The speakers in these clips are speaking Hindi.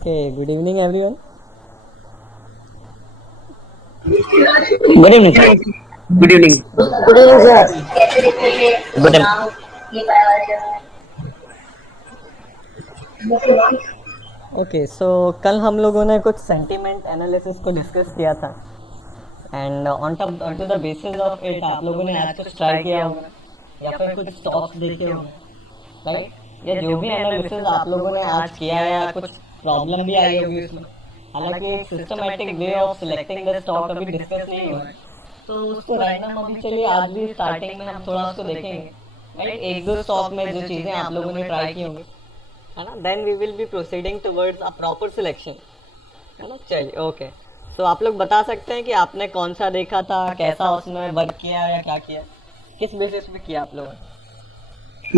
Okay, good evening everyone. Good evening, sir. Good evening. Good evening, sir. Good evening. Okay so कल हम लोगों ने कुछ सेंटीमेंट एनालिसिस को डिस्कस किया था and on top on to the basis of it आप लोगों ने आज कुछ ट्राई किया होगा या फिर कुछ स्टॉक्स देखे होंगे राइट या जो भी एनालिसिस आप लोगों ने आज किया या कुछ प्रॉब्लम भी आई होगी उसमें हालांकि एक systematic way of selecting the stock अभी डिस्कस नहीं हुआ है तो उसको रैंडम अभी चलिए आज भी स्टार्टिंग में हम थोड़ा उसको देखेंगे राइट एक दो स्टॉक में जो चीज़ें आप लोगों ने ट्राई की होंगी है ना then we will be proceeding towards a proper selection है ना चलिए ओके तो आप लोग बता सकते हैं कि आपने कौन सा देखा था कैसा उसमें वर्क किया या क्या किया किस बेसिस पे किया आप लोगों ने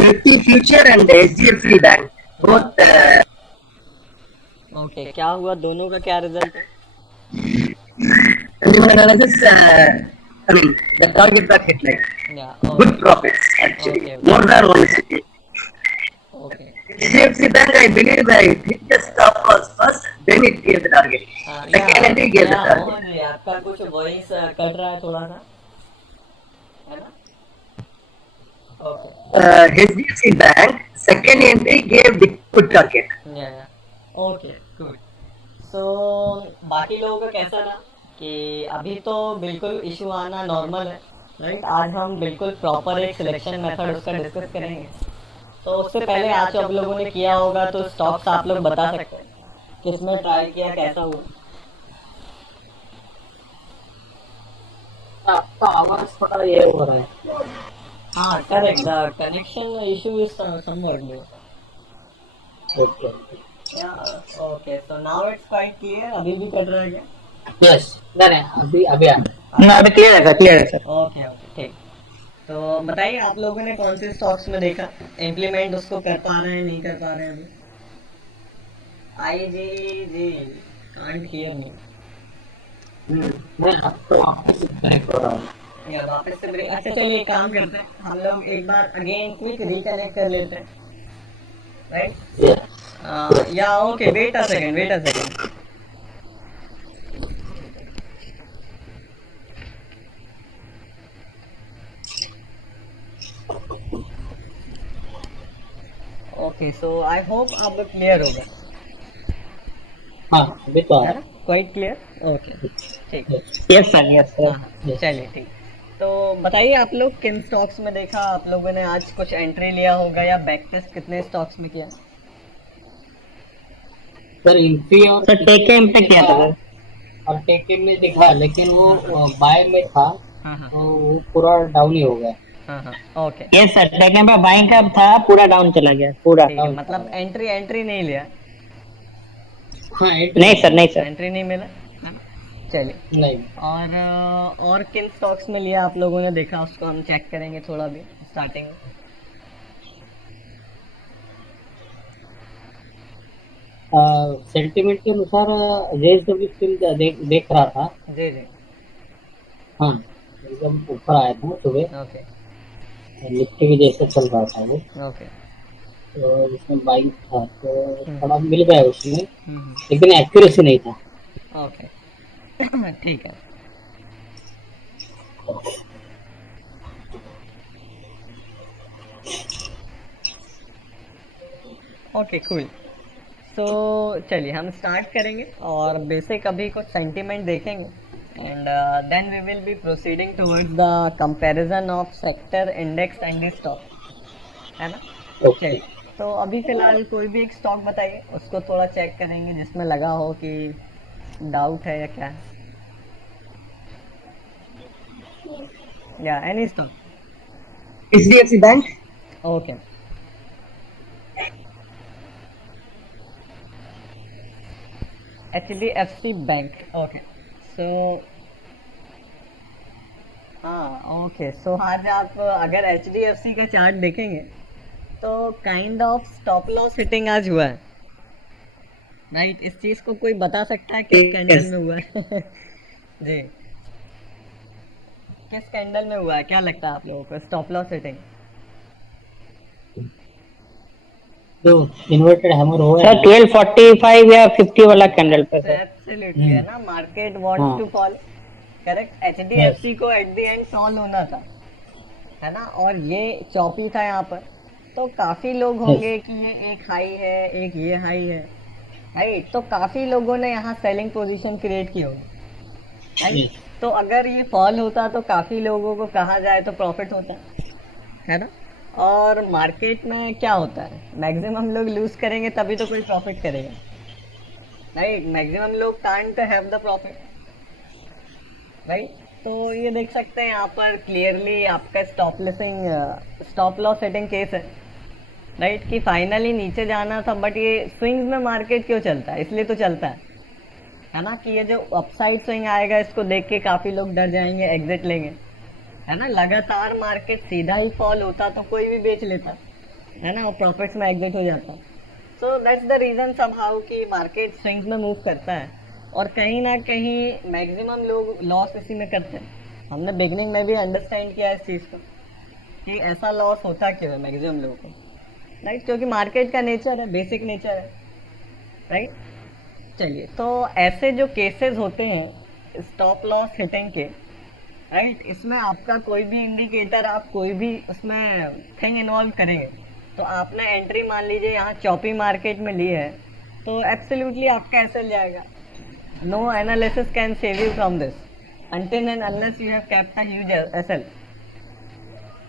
Nifty Future and HDFC Bank. Both okay क्या हुआ दोनों का क्या रिजल्ट है analysis, the target got hit like या good okay profits actually, okay more than 160. Okay HDFC Bank, I believe it hit the stop loss first, then it gave the target. या Second, it gave the या target. मोहन जी आपका कुछ वॉइस कट रहा है थोड़ा सा है ना okay HDFC Bank, second entry gave the good target. या ओके गुड सो बाकी लोगों का कैसा रहा कि अभी तो बिल्कुल इशू आना नॉर्मल है राइट आज हम बिल्कुल प्रॉपर एक सिलेक्शन मेथड उसका डिस्कस करेंगे तो उससे पहले आज आप लोगों ने किया होगा तो स्टॉक्स आप लोग बता सकते हैं किसमें ट्राई किया कैसा हुआ आपका आवाज थोड़ा ये हो रहा है। हाँ correct the connection issue is somewhat low okay so now it's quite clear अभी भी कट रहा है क्या यस, नहीं अभी अभी आ No, अभी clear है sir, clear है sir. ओके ओके ठीक तो बताइए आप लोगों ने कौन से स्टॉक्स में देखा इम्प्लीमेंट उसको कर पा रहे हैं नहीं कर पा रहे हैं अभी आई जी जी कांट हियर मी मैं आपको वापस कनेक्ट हो रहा हूँ। या वापस से ब्रेक अच्छा चलिए एक काम करते हैं हम लोग एक बार अगेन क्विक रिकनेक्ट कर लेते हैं राइट या okay wait a second okay so I hope आप लोग क्लियर होगा हाँ, अभी तो आ है रहा ना क्वाइट क्लियर ओके ठीक Yes sir, yes sir. हाँ चलिए ठीक तो बताइए आप लोग किन स्टॉक्स में देखा आप लोगों ने आज कुछ एंट्री लिया होगा या बैक टेस्ट कितने स्टॉक्स में किया सर एंट्री और Sir, take aim पे किया था sir. और टेक में दिखा, लेकिन वो बाय में था हाँ हाँ तो वो पूरा डाउन ही हो गया। हाँ हाँ okay Yes sir, take aim पे buying का था, पूरा down चला गया, पूरा. ठीक है डाउन मतलब एंट्री नहीं लिया हाँ, एंट्री नहीं sir, नहीं sir. एंट्री नहीं मिला है ना चलिए नहीं। और किन स्टॉक्स में लिया आप लोगों ने देखा उसको हम चेक करेंगे थोड़ा भी स्टार्टिंग में सेंटीमेंट के अनुसार जेएसडब्ल्यू स्टील देख रहा था। जी जी हाँ, एकदम ऊपर आया था सुबह, ओके निफ्टी के जैसे चल रहा था वो। ओके तो उसमें बाइंग था तो हम्म थोड़ा मिल गया उसमें, हम्म, लेकिन एक्यूरेसी नहीं था। ओके ठीक है ओके कूल सो चलिए हम स्टार्ट करेंगे और बेसिक अभी कुछ सेंटीमेंट देखेंगे and then we will be proceeding towards the comparison of sector index and the stock है ना ओके। चलिए तो अभी फिलहाल कोई भी एक स्टॉक बताइए उसको थोड़ा चेक करेंगे जिसमें लगा हो कि डाउट है या क्या है या any stock HDFC Bank. Okay HDFC bank okay so हाँ ओके सो आज आप अगर HDFC का चार्ट देखेंगे तो kind of stop loss hitting आज हुआ है राइट इस चीज़ को कोई बता सकता है किस कैंडल में हुआ है जी किस कैंडल में हुआ है क्या लगता है आप लोगों को स्टॉप लॉस हिटिंग जो इन्वर्टेड हैमर हुआ सर है 1245 या 50 वाला कैंडल पे सर। एब्सोल्युटली है ना, मार्केट वांट्स हाँ। To fall. करेक्ट, एचडीएफसी को एट द एंड फॉल होना था, है ना, और ये चौपी था यहाँ पर। तो काफी लोग होंगे कि ये एक हाई है, एक ये हाई है, राइट। तो काफी लोगों ने यहाँ सेलिंग पोजीशन क्रिएट की होगी, राइट। Yes. तो अगर ये फॉल होता तो काफी लोगों को कहा जाए तो प्रॉफिट होता है ना। और मार्केट में क्या होता है, मैक्सिमम लोग लूज करेंगे तभी तो कोई प्रॉफिट करेगा, राइट। मैक्सिमम लोग can't have the profit, right. तो ये देख सकते हैं यहाँ पर क्लियरली आपका स्टॉप लॉस सेटिंग केस है, राइट, कि फाइनली नीचे जाना था, बट ये स्विंग्स में मार्केट क्यों चलता है, इसलिए तो चलता है ना, कि ये जो अपसाइड स्विंग आएगा इसको देख के काफी लोग डर जाएंगे, एग्जिट लेंगे, है ना। लगातार मार्केट सीधा ही फॉल होता तो कोई भी बेच लेता, है ना, और प्रॉफिट्स में एग्जिट हो जाता। So that's the reason somehow कि मार्केट स्विंग्स में मूव करता है, और कहीं ना कहीं मैक्सिमम लोग लॉस इसी में करते हैं। हमने बिगनिंग में भी अंडरस्टैंड किया इस चीज़ को कि ऐसा लॉस होता क्यों है मैक्सिमम लोगों को, राइट, क्योंकि मार्केट का नेचर है, बेसिक नेचर है, राइट। चलिए, तो ऐसे जो केसेस होते हैं स्टॉप लॉस हिटिंग के, राइट, इसमें आपका कोई भी इंडिकेटर, आप कोई भी उसमें थिंग इन्वॉल्व करेंगे, तो आपने एंट्री मान लीजिए यहाँ चौपी मार्केट में ली है, तो एब्सोल्युटली आपका एसएल जाएगा। No analysis can save you from this until and unless you have kept a huge SL,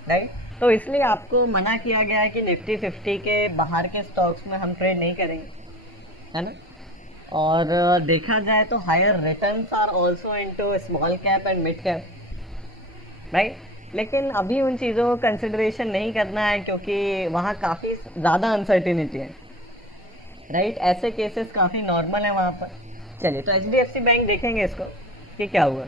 right. तो इसलिए आपको मना किया गया है कि निफ्टी 50 के बाहर के स्टॉक्स में हम ट्रेड नहीं करेंगे, है ना। और देखा जाए तो higher returns are also into small cap and mid cap, right. लेकिन अभी उन चीज़ों को कंसिडरेशन नहीं करना है क्योंकि वहाँ काफ़ी ज़्यादा अनसर्टिनिटी है, राइट। ऐसे केसेस काफ़ी नॉर्मल है वहाँ पर। चलिए, तो एचडीएफसी बैंक देखेंगे इसको कि क्या हुआ।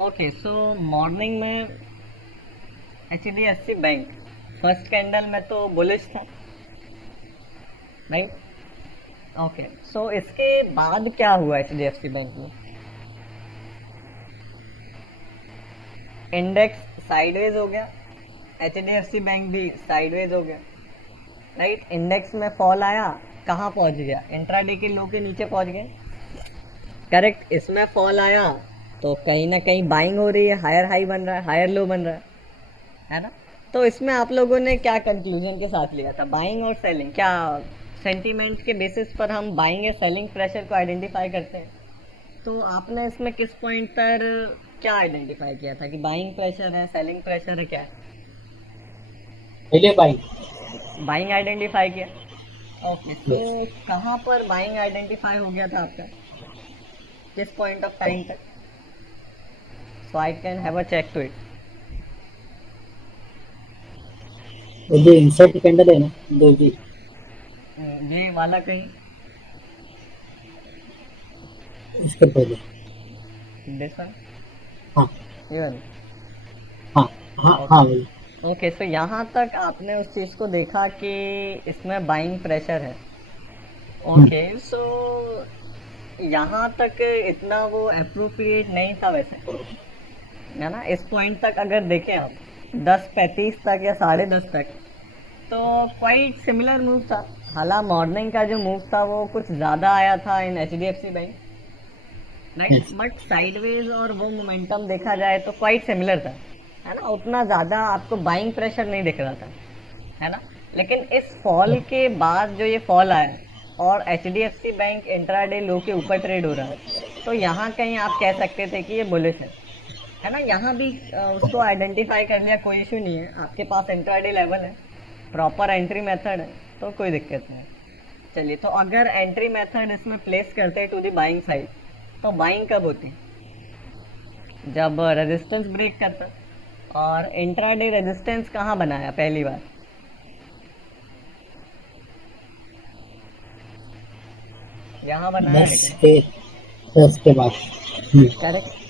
ओके, सो मॉर्निंग में एचडीएफसी बैंक फर्स्ट कैंडल में तो बुलिश था, राइट। ओके, सो इसके बाद क्या हुआ एचडीएफसी बैंक में, इंडेक्स साइडवेज हो गया, एचडीएफसी बैंक भी साइडवेज हो गया, राइट। इंडेक्स में फॉल आया, कहाँ पहुंच गया, इंट्राडे के लो के नीचे पहुंच गए, करेक्ट। इसमें फॉल आया तो कहीं ना कहीं बाइंग हो रही है, हायर हाई बन रहा है, हायर लो बन रहा है ना। तो इसमें आप लोगों ने क्या कंक्लूजन के साथ लिया था, बाइंग और सेलिंग, क्या सेंटीमेंट के बेसिस पर हम बाइंग या सेलिंग प्रेशर को आइडेंटिफाई करते हैं? तो आपने इसमें किस पॉइंट पर क्या आइडेंटिफाई किया था कि बाइंग प्रेशर है, सेलिंग प्रेशर है, क्या है? पहले बाइंग आइडेंटिफाई किया। ओके, तो कहाँ पर बाइंग आइडेंटिफाई हो गया था आपका, किस पॉइंट ऑफ टाइम तक? So I can have a check to it. वो जो इंसर्ट कैंडल है ना, दो जी ये वाला कहीं इसके पहले, दिस वन, हाँ ये वाला। हाँ हाँ हाँ वही। ओके, सो यहाँ तक आपने उस चीज़ को देखा कि इसमें बाइंग प्रेशर है। ओके, सो यहाँ तक इतना वो अप्रोप्रिएट नहीं था वैसे, है ना। इस पॉइंट तक अगर देखें आप 10:35 तक या 10:30 तक, तो क्वाइट सिमिलर मूव था। हालांकि मॉर्निंग का जो मूव था वो कुछ ज़्यादा आया था in HDFC bank, right, but sideways और वो मोमेंटम देखा जाए तो क्वाइट सिमिलर था, है ना। उतना ज़्यादा आपको बाइंग प्रेशर नहीं दिख रहा था, है ना। लेकिन इस फॉल के बाद जो ये फॉल आया और एचडीएफसी बैंक इंट्राडे लो के ऊपर ट्रेड हो रहा है, तो यहाँ कहीं आप कह सकते थे कि ये बुलिश है ना। यहाँ भी उसको आइडेंटिफाई कर लिया, कोई इशू नहीं है, आपके पास इंट्राडे लेवल है, प्रॉपर एंट्री मेथड है, तो कोई दिक्कत नहीं। चलिए, तो अगर एंट्री मेथड इसमें प्लेस करते हैं टू द बाइंग साइड, तो बाइंग कब होती है? जब रेजिस्टेंस ब्रेक करता। और इंट्राडे रेजिस्टेंस कहाँ बनाया पहली बार? यहाँ बनाया, दस के बाद। करेक्ट।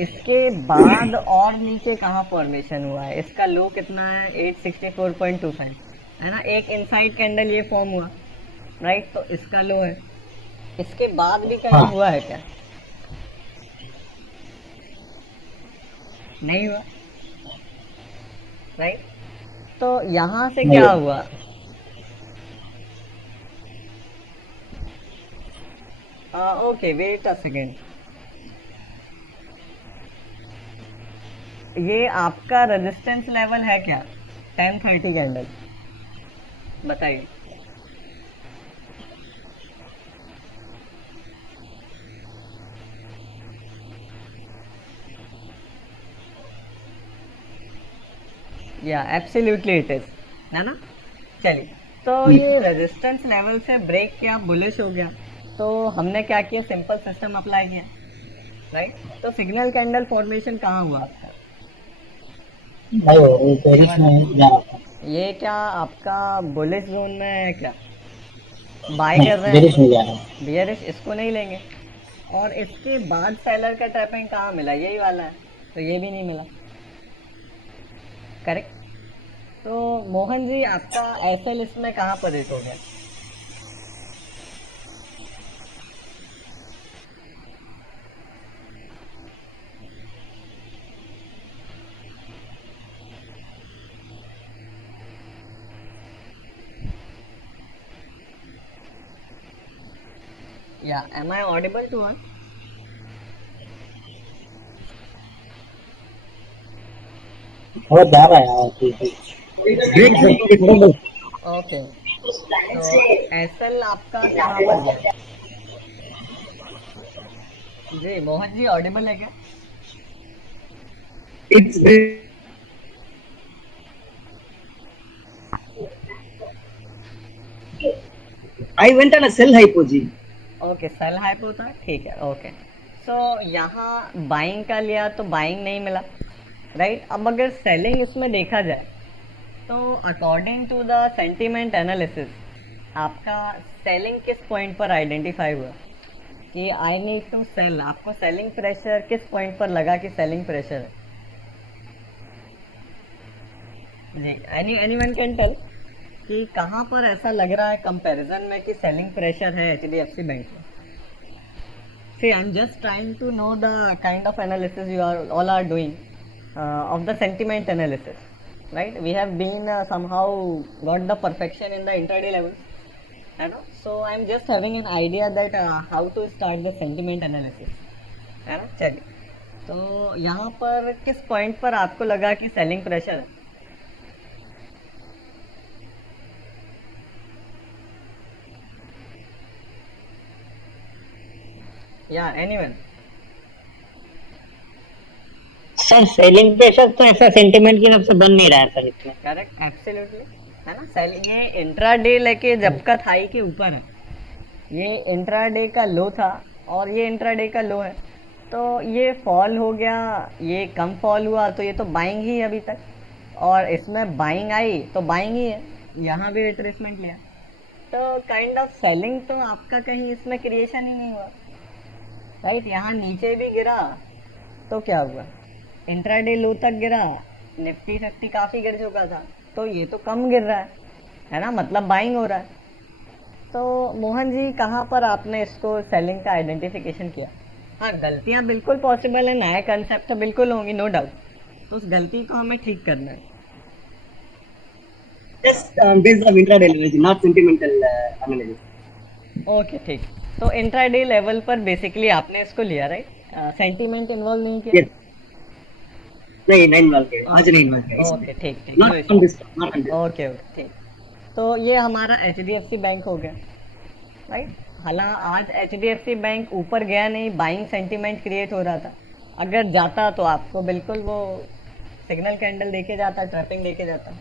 इसके बाद और नीचे कहाँ फॉर्मेशन हुआ है? इसका लो कितना है? 864.25, है ना। एक इनसाइड कैंडल ये फॉर्म हुआ, राइट, तो इसका लो है। इसके बाद भी कहीं हुआ है क्या? नहीं हुआ, राइट? तो यहाँ से नहीं क्या हुआ। हुआ? Okay, wait a second. ये आपका रेजिस्टेंस लेवल है क्या? 1030 कैंडल, बताइए। या एब्सोल्युटली इट इज, है ना? चलिए, तो ये रेजिस्टेंस लेवल से ब्रेक किया, बुलिश हो गया, तो हमने क्या किया? सिंपल सिस्टम अप्लाई किया, राइट? तो सिग्नल कैंडल फॉर्मेशन कहाँ हुआ आपका? नहीं हुआ, वो पेरिस में जा रहा था। ये क्या आपका बुलिश जोन में है क्या? बाय नहीं, कर रहे पेरिस में जा रहा था। हैं, बियरिश, इसको नहीं लेंगे। और इसके बाद सेलर का ट्रैपिंग कहाँ मिला? यही वाला है, तो ये भी नहीं मिला, करेक्ट? तो मोहन जी, आपका एसएल इसमें कहाँ पर हिट हो गया? या am I audible to one? थोड़ा जा रहा है यार, ठीक है। ब्रेक सकते हैं, थोड़ा बहुत। ओके, तो एसएल आपका कहाँ पर गया? जी मोहन जी, ऑडिबल है क्या? It's I went on a sell hypo जी. ओके, सेल हाइपो था, ठीक है, ओके। सो यहाँ बाइंग का लिया तो बाइंग नहीं मिला, राइट? अब अगर सेलिंग इसमें देखा जाए तो according to the sentiment analysis आपका सेलिंग किस पॉइंट पर आइडेंटिफाई हुआ कि आई नीड टू सेल? आपको सेलिंग प्रेशर किस पॉइंट पर लगा कि सेलिंग प्रेशर है? जी, एनीवन कैन टेल कि कहाँ पर ऐसा लग रहा है कंपैरिजन में कि सेलिंग प्रेशर है एचडीएफसी बैंक में? See, I'm just trying to know the kind of analysis you are all are doing of the sentiment analysis, right? We have been somehow got the perfection in the intraday levels, you know. So I'm just having an idea that how to start the sentiment analysis, है ना? चलिए, तो यहाँ पर किस पॉइंट पर आपको लगा कि सेलिंग प्रेशर है? या एनीवन? सर सेलिंग प्रेशर तो ऐसा सेंटिमेंट की तरफ से बन नहीं रहा है सर इसमें। करेक्ट, एब्सोल्युटली, है ना? सेल ये इंट्राडे लेके जब का थाई के ऊपर है, ये इंट्राडे का लो था और ये इंट्राडे का लो है, तो ये फॉल हो गया, ये कम फॉल हुआ, तो ये तो बाइंग ही है अभी तक, और इसमें बाइंग आई तो बाइंग ही है, यहाँ भी रिट्रेसमेंट लिया, तो काइंड ऑफ सेलिंग तो आपका कहीं इसमें क्रिएशन ही नहीं हुआ, राइट? यहाँ नीचे भी गिरा तो क्या हुआ? इंट्राडे लो तक गिरा, निफ्टी 50 काफ़ी गिर चुका था, तो ये तो कम गिर रहा है ना? मतलब बाइंग हो रहा है। तो मोहन जी, कहाँ पर आपने इसको सेलिंग का आइडेंटिफिकेशन किया? हाँ, गलतियाँ बिल्कुल पॉसिबल है, नया कंसेप्ट बिल्कुल होंगी, नो डाउट, तो उस गलती को हमें ठीक करना है। Just based on intraday leverage, not sentimental analysis. Okay, ठीक। तो इंट्राडे लेवल पर बेसिकली आपने इसको लिया, राइट? सेंटीमेंट इन्वॉल्व नहीं किया? Yes. नहीं, नहीं involve किया, आज नहीं involve किया इसमें. ओके, ठीक ठीक, Not on this, not on this. Okay okay, ठीक। तो ये हमारा एचडीएफसी बैंक हो गया, राइट? हालांकि आज एचडीएफसी बैंक ऊपर गया नहीं, बाइंग सेंटीमेंट क्रिएट हो रहा था, अगर जाता तो आपको बिल्कुल वो सिग्नल कैंडल देके जाता, ट्रैपिंग देके जाता,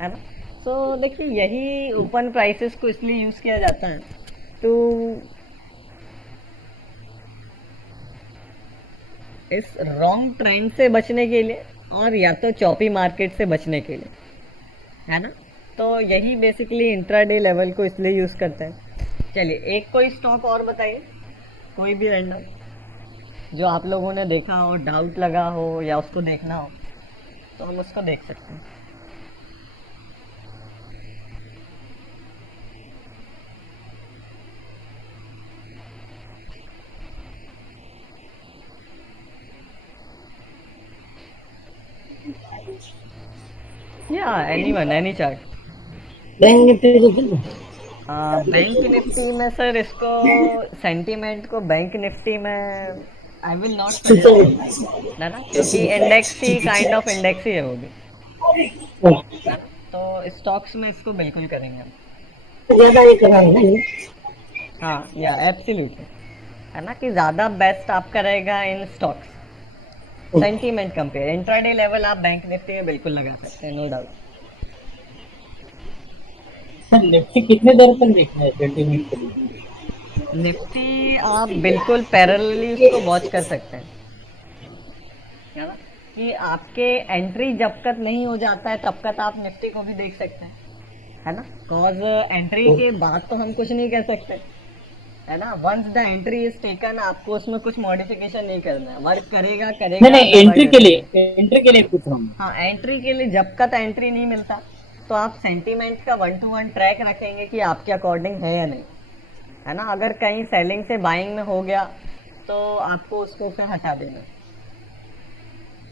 है ना? तो देखिए, यही ओपन प्राइसेस को इसलिए यूज़ किया जाता है तो इस रॉन्ग ट्रेंड से बचने के लिए, और या तो चॉपी मार्केट से बचने के लिए, है ना? तो यही बेसिकली इंट्राडे लेवल को इसलिए यूज़ करते हैं। चलिए, एक कोई स्टॉक और बताइए, कोई भी रैंडम जो आप लोगों ने देखा हो, डाउट लगा हो या उसको देखना हो, तो हम उसको देख सकते हैं। या anyone, any chart. Bank Nifty देखे ना? बैंक निफ्टी में सर इसको सेंटीमेंट को बैंक निफ्टी में आई विल नॉट सजेस्ट ना, क्योंकि इंडेक्स ही काइंड ऑफ इंडेक्स ही है वो भी, है ना। तो स्टॉक्स में इसको बिल्कुल करेंगे हम। ज्यादा ये करा है ना ये? हाँ या एब्सोल्युटली, है ना, कि ज़्यादा बेस्ट आपका रहेगा in stocks. Sentiment compare intraday level आप बैंक निफ्टी में बिल्कुल लगा सकते हैं, नो डाउट। सर निफ्टी कितने दर पर देखना है सेंटीमेंट के लिए? निफ्टी आप बिल्कुल पैरेलली उसको वॉच कर सकते हैं, है ना, कि आपके एंट्री जब तक नहीं हो जाता है तब तक आप निफ्टी को भी देख सकते हैं, है ना। कॉज एंट्री के बाद तो हम कुछ नहीं कर सकते, है ना। Once the entry is taken आपको उसमें कुछ मॉडिफिकेशन नहीं करना है, वर्क करेगा करेगा। नहीं नहीं, एंट्री के लिए पूछ रहा हूँ। हाँ, एंट्री के लिए जब तक एंट्री नहीं मिलता तो आप सेंटीमेंट का 1 to 1 ट्रैक रखेंगे कि आपके अकॉर्डिंग है या नहीं, है ना। अगर कहीं सेलिंग से बाइंग में हो गया तो आपको उसको फिर हटा देना।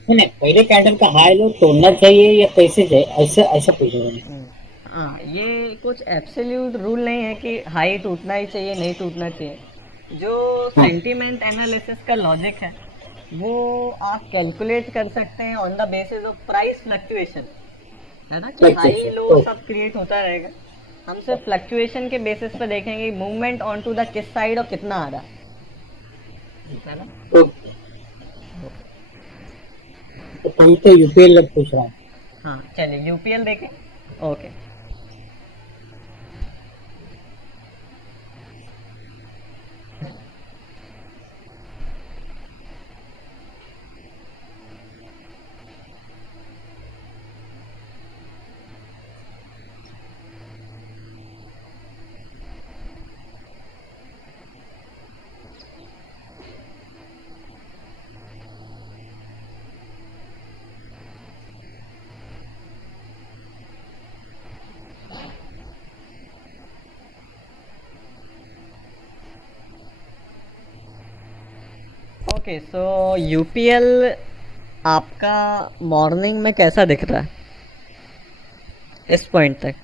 नहीं, पहले कैंडल का हाई लो तोड़ना चाहिए या कैसे जाए, ऐसा ऐसा पूछ रहा हूँ। हाँ, ये कुछ एब्सोल्यूट रूल नहीं है कि हाई टूटना ही चाहिए नहीं टूटना चाहिए। जो सेंटीमेंट एनालिसिस का लॉजिक है वो आप कैलकुलेट कर सकते हैं on the basis of price fluctuation, है ना, कि हाई लो सब क्रिएट होता रहेगा। हम सिर्फ फ्लक्चुएशन के बेसिस पर देखेंगे मूवमेंट ऑन टू द किस साइड और कितना आ रहा है ना। तो कल तो यूपीएल पूछ रहा हूँ। हाँ चलिए यूपीएल देखें। Okay, okay. सो यूपीएल आपका मॉर्निंग में कैसा दिख रहा है इस पॉइंट तक?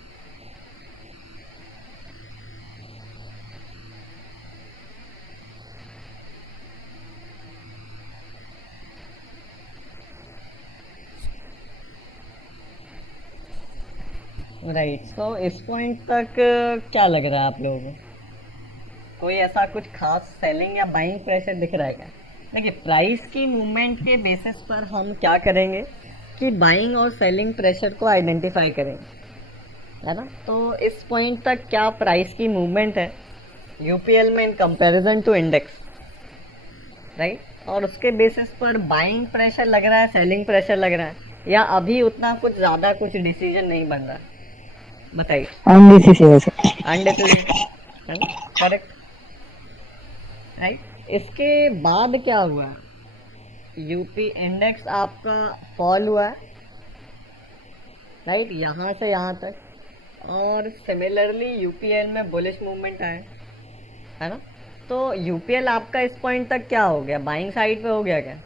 राइट, सो इस पॉइंट तक क्या लग रहा है आप लोगों को? कोई ऐसा कुछ खास सेलिंग या बाइंग प्रेशर दिख रहा है क्या? देखिए, प्राइस की मूवमेंट के बेसिस पर हम क्या करेंगे कि बाइंग और सेलिंग प्रेशर को आइडेंटिफाई करेंगे, है ना। तो इस पॉइंट तक क्या प्राइस की मूवमेंट है यूपीएल में in comparison to index, right, और उसके बेसिस पर बाइंग प्रेशर लग रहा है सेलिंग प्रेशर लग रहा है, या अभी उतना कुछ ज़्यादा कुछ डिसीजन नहीं बन रहा, बताइए। अनडिसिसिव, करेक्ट, राइट। इसके बाद क्या हुआ? यूपी इंडेक्स आपका फॉल हुआ है, राइट, यहाँ से यहाँ तक, और सिमिलरली यूपीएल में बुलिश मूवमेंट आया, है ना। तो यूपीएल आपका इस पॉइंट तक क्या हो गया, बाइंग साइड पे हो गया क्या?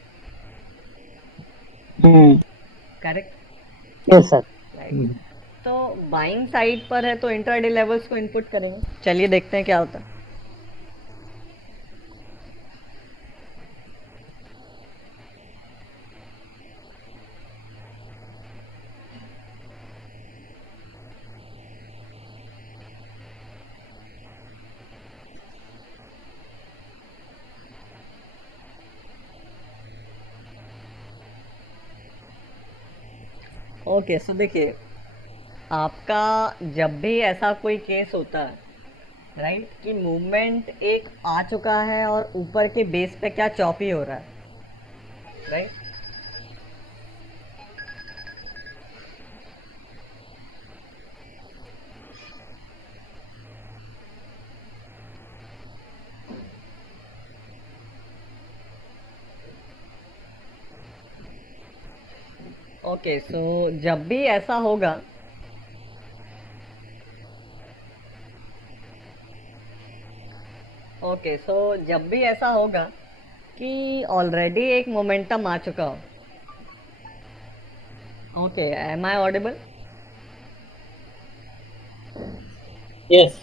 Correct, yes sir. राइट। तो बाइंग साइड पर है तो इंट्राडे लेवल्स को इनपुट करेंगे। चलिए देखते हैं क्या होता है। ओके, सो देखिए, आपका जब भी ऐसा कोई केस होता है, राइट, कि मूवमेंट एक आ चुका है और ऊपर के बेस पे क्या चॉपी हो रहा है, राइट, ओके। सो जब भी ऐसा होगा, ओके, सो जब भी ऐसा होगा कि ऑलरेडी एक मोमेंटम आ चुका हो, Okay, am I audible? Yes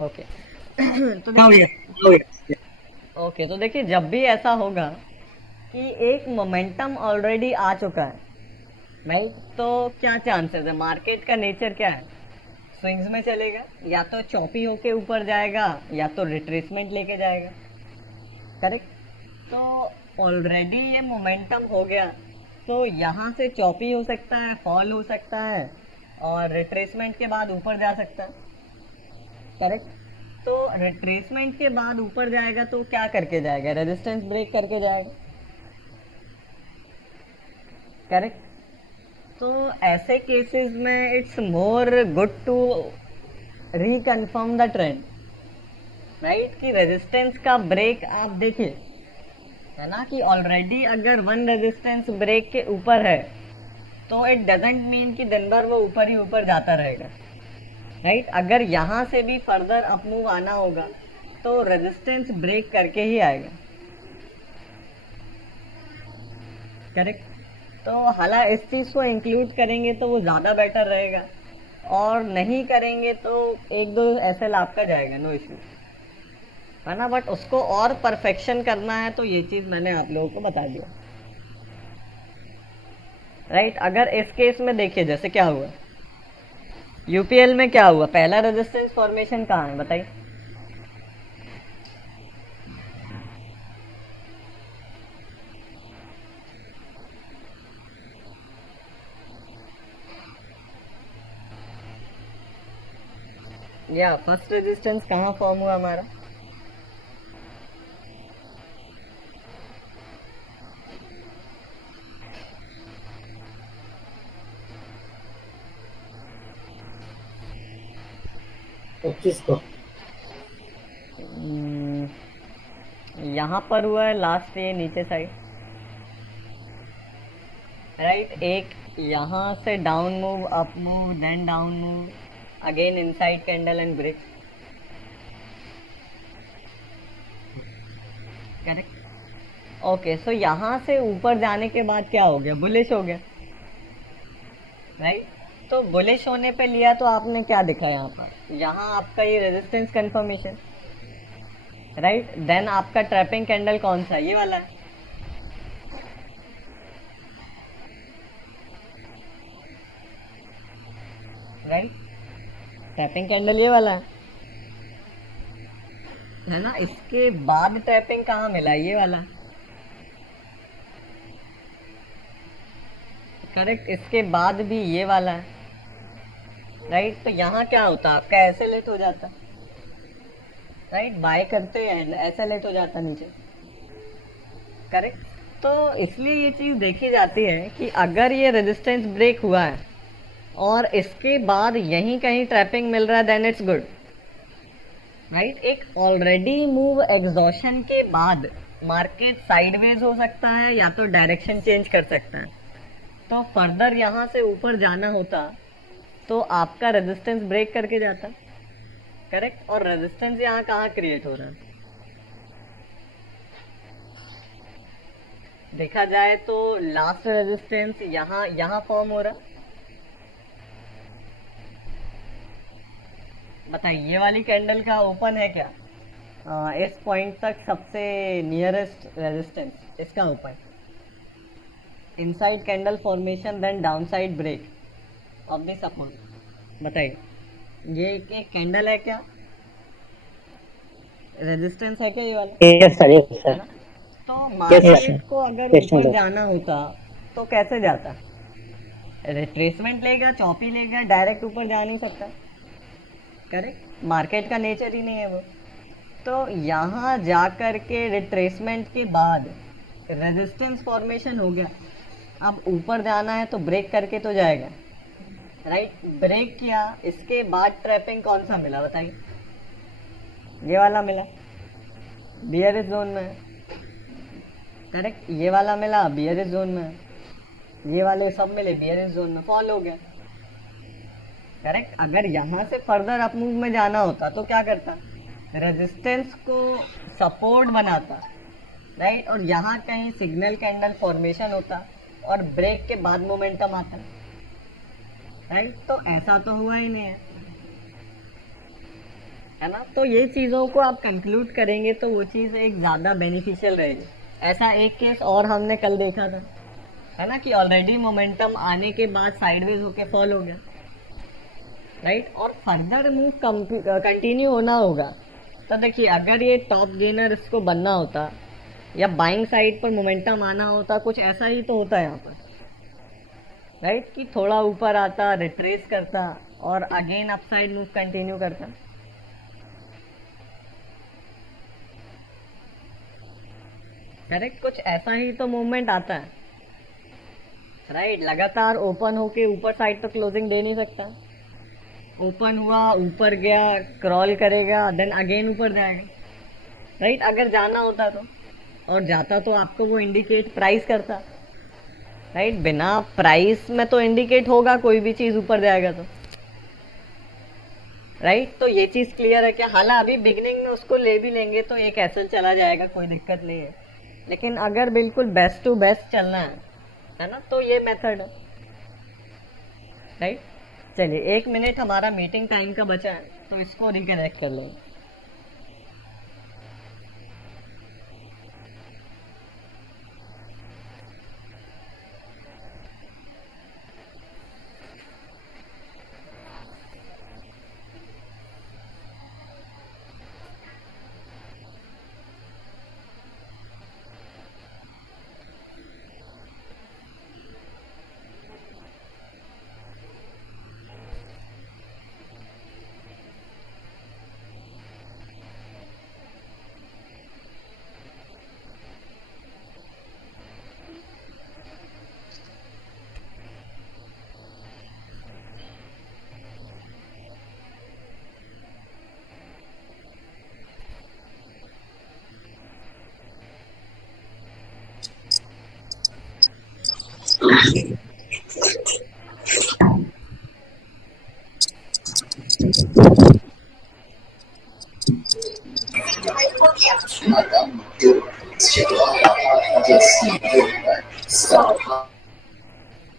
Okay. तो Now देखिए, yes, now yes. ओके तो देखिए जब भी ऐसा होगा कि एक मोमेंटम ऑलरेडी आ चुका है, राइट, तो क्या चांसेस है, मार्केट का नेचर क्या है, स्विंग्स में चलेगा, या तो चॉपी होके ऊपर जाएगा या तो रिट्रेसमेंट लेके जाएगा, करेक्ट। तो ऑलरेडी ये मोमेंटम हो गया, तो यहाँ से चॉपी हो सकता है, फॉल हो सकता है, और रिट्रेसमेंट के बाद ऊपर जा सकता है, करेक्ट। तो रिट्रेसमेंट के बाद ऊपर जाएगा तो क्या करके जाएगा, रेजिस्टेंस ब्रेक करके जाएगा, करेक्ट। तो ऐसे केसेस में it's more good to reconfirm the trend, right, कि रेजिस्टेंस का ब्रेक आप देखिए, है ना, कि ऑलरेडी अगर वन रेजिस्टेंस ब्रेक के ऊपर है तो इट डजेंट मीन कि दिन भर वो ऊपर ही ऊपर जाता रहेगा, राइट। अगर यहाँ से भी फर्दर अप मूव आना होगा तो रेजिस्टेंस ब्रेक करके ही आएगा, करेक्ट। तो हालांकि इस चीज़ को इंक्लूड करेंगे तो वो ज़्यादा बेटर रहेगा, और नहीं करेंगे तो एक दो ऐसे आपका जाएगा, नो इशू, है ना। बट उसको और परफेक्शन करना है तो ये चीज़ मैंने आप लोगों को बता दिया, राइट। अगर इस केस में देखिए जैसे क्या हुआ, यूपीएल में क्या हुआ, पहला रेजिस्टेंस फॉर्मेशन कहाँ है बताइए, या फर्स्ट रेजिस्टेंस कहाँ फॉर्म हुआ हमारा, पच्चीस को यहाँ पर हुआ है लास्ट, ये नीचे साइड, राइट। एक यहाँ से down move, up move, then down move, again inside candle and break, correct. Okay, so यहाँ से ऊपर जाने के बाद क्या हो गया, बुलिश हो गया, राइट। तो बुलिश होने पे लिया तो आपने क्या दिखा यहाँ पर, यहाँ आपका ये रेजिस्टेंस कंफर्मेशन, राइट। देन आपका ट्रैपिंग कैंडल कौन सा, ये वाला है, राइट। टैपिंग कैंडल ये वाला है ना। इसके बाद टैपिंग कहाँ मिला, ये वाला, करेक्ट। इसके बाद भी ये वाला है, राइट। तो यहाँ क्या होता, आपका ऐसे लेट हो जाता, राइट, बाय करते हैं ऐसा लेट हो जाता नीचे, करेक्ट। तो इसलिए ये चीज़ देखी जाती है कि अगर ये रेजिस्टेंस ब्रेक हुआ है और इसके बाद यहीं कहीं ट्रैपिंग मिल रहा है, देन इट्स गुड, राइट। एक ऑलरेडी मूव एग्जॉशन के बाद मार्केट साइडवेज हो सकता है या तो डायरेक्शन चेंज कर सकता है, तो फर्दर यहाँ से ऊपर जाना होता तो आपका रेजिस्टेंस ब्रेक करके जाता, करेक्ट। और रेजिस्टेंस यहाँ कहाँ क्रिएट हो रहा है, देखा जाए तो लास्ट रेजिस्टेंस यहाँ फॉर्म हो रहा, बताइए ये वाली कैंडल का ओपन है क्या, इस पॉइंट तक सबसे नियरेस्ट रेजिस्टेंस इसका open, inside candle formation, then downside break of the support, बताइए ये एक कैंडल है क्या, रेजिस्टेंस है क्या ये वाला, यस सर, यस है सर। ना। तो मार्केट को अगर Yes, ऊपर sir. जाना होता तो कैसे जाता, रिट्रेसमेंट लेगा, चौपी लेगा, डायरेक्ट ऊपर जा नहीं सकता, करेक्ट। मार्केट का नेचर ही नहीं है वो। तो यहाँ जा कर के रिट्रेसमेंट के बाद रेजिस्टेंस फॉर्मेशन हो गया, अब ऊपर जाना है तो ब्रेक करके तो जाएगा, राइट। ब्रेक किया, इसके बाद ट्रैपिंग कौन सा मिला बताइए, ये वाला मिला, बियरिश जोन में है, करेक्ट। ये वाला मिला, बियरिश जोन में है, ये वाले सब मिले बियरिश जोन में, फॉल हो गया, करेक्ट। अगर यहाँ से फर्दर अप मूव में जाना होता तो क्या करता, रेजिस्टेंस को सपोर्ट बनाता, राइट, और यहाँ कहीं सिग्नल कैंडल फॉर्मेशन होता और ब्रेक के बाद मोमेंटम आता, राइट, तो ऐसा तो हुआ ही नहीं है ना। तो ये चीज़ों को आप कंक्लूड करेंगे तो वो चीज़ एक ज़्यादा बेनिफिशियल रहेगी। ऐसा एक केस और हमने कल देखा था, है ना, कि ऑलरेडी मोमेंटम आने के बाद साइडवेज होके फॉल हो गया, राइट, और फर्दर मूव कंटिन्यू होना होगा। तो देखिए, अगर ये टॉप गेनर इसको बनना होता या बाइंग साइड पर मोमेंटम आना होता, कुछ ऐसा ही तो होता है यहाँ पर, राइट, कि थोड़ा ऊपर आता, रिट्रेस करता और अगेन अपसाइड मूव कंटिन्यू करता। करेक्ट, कुछ ऐसा ही तो मूवमेंट आता है, राइट। लगातार ओपन होके ऊपर साइड तक क्लोजिंग दे नहीं सकता। ओपन हुआ, ऊपर गया, क्रॉल करेगा, देन अगेन ऊपर जाएगा, राइट, अगर जाना होता तो। और जाता तो आपको वो इंडिकेट प्राइस करता, राइट। बिना प्राइस में तो इंडिकेट होगा कोई भी चीज़ ऊपर जाएगा तो, राइट। तो ये चीज़ क्लियर है क्या? हालांकि अभी बिगनिंग में उसको ले भी लेंगे तो एक ऐसे चला जाएगा, कोई दिक्कत नहीं है। लेकिन अगर बिल्कुल बेस्ट टू बेस्ट चलना है ना, तो ये मेथड है, राइट। चलिए, 1 मिनट हमारा मीटिंग टाइम का बचा है, तो इसको रिकनेक्ट कर लेंगे।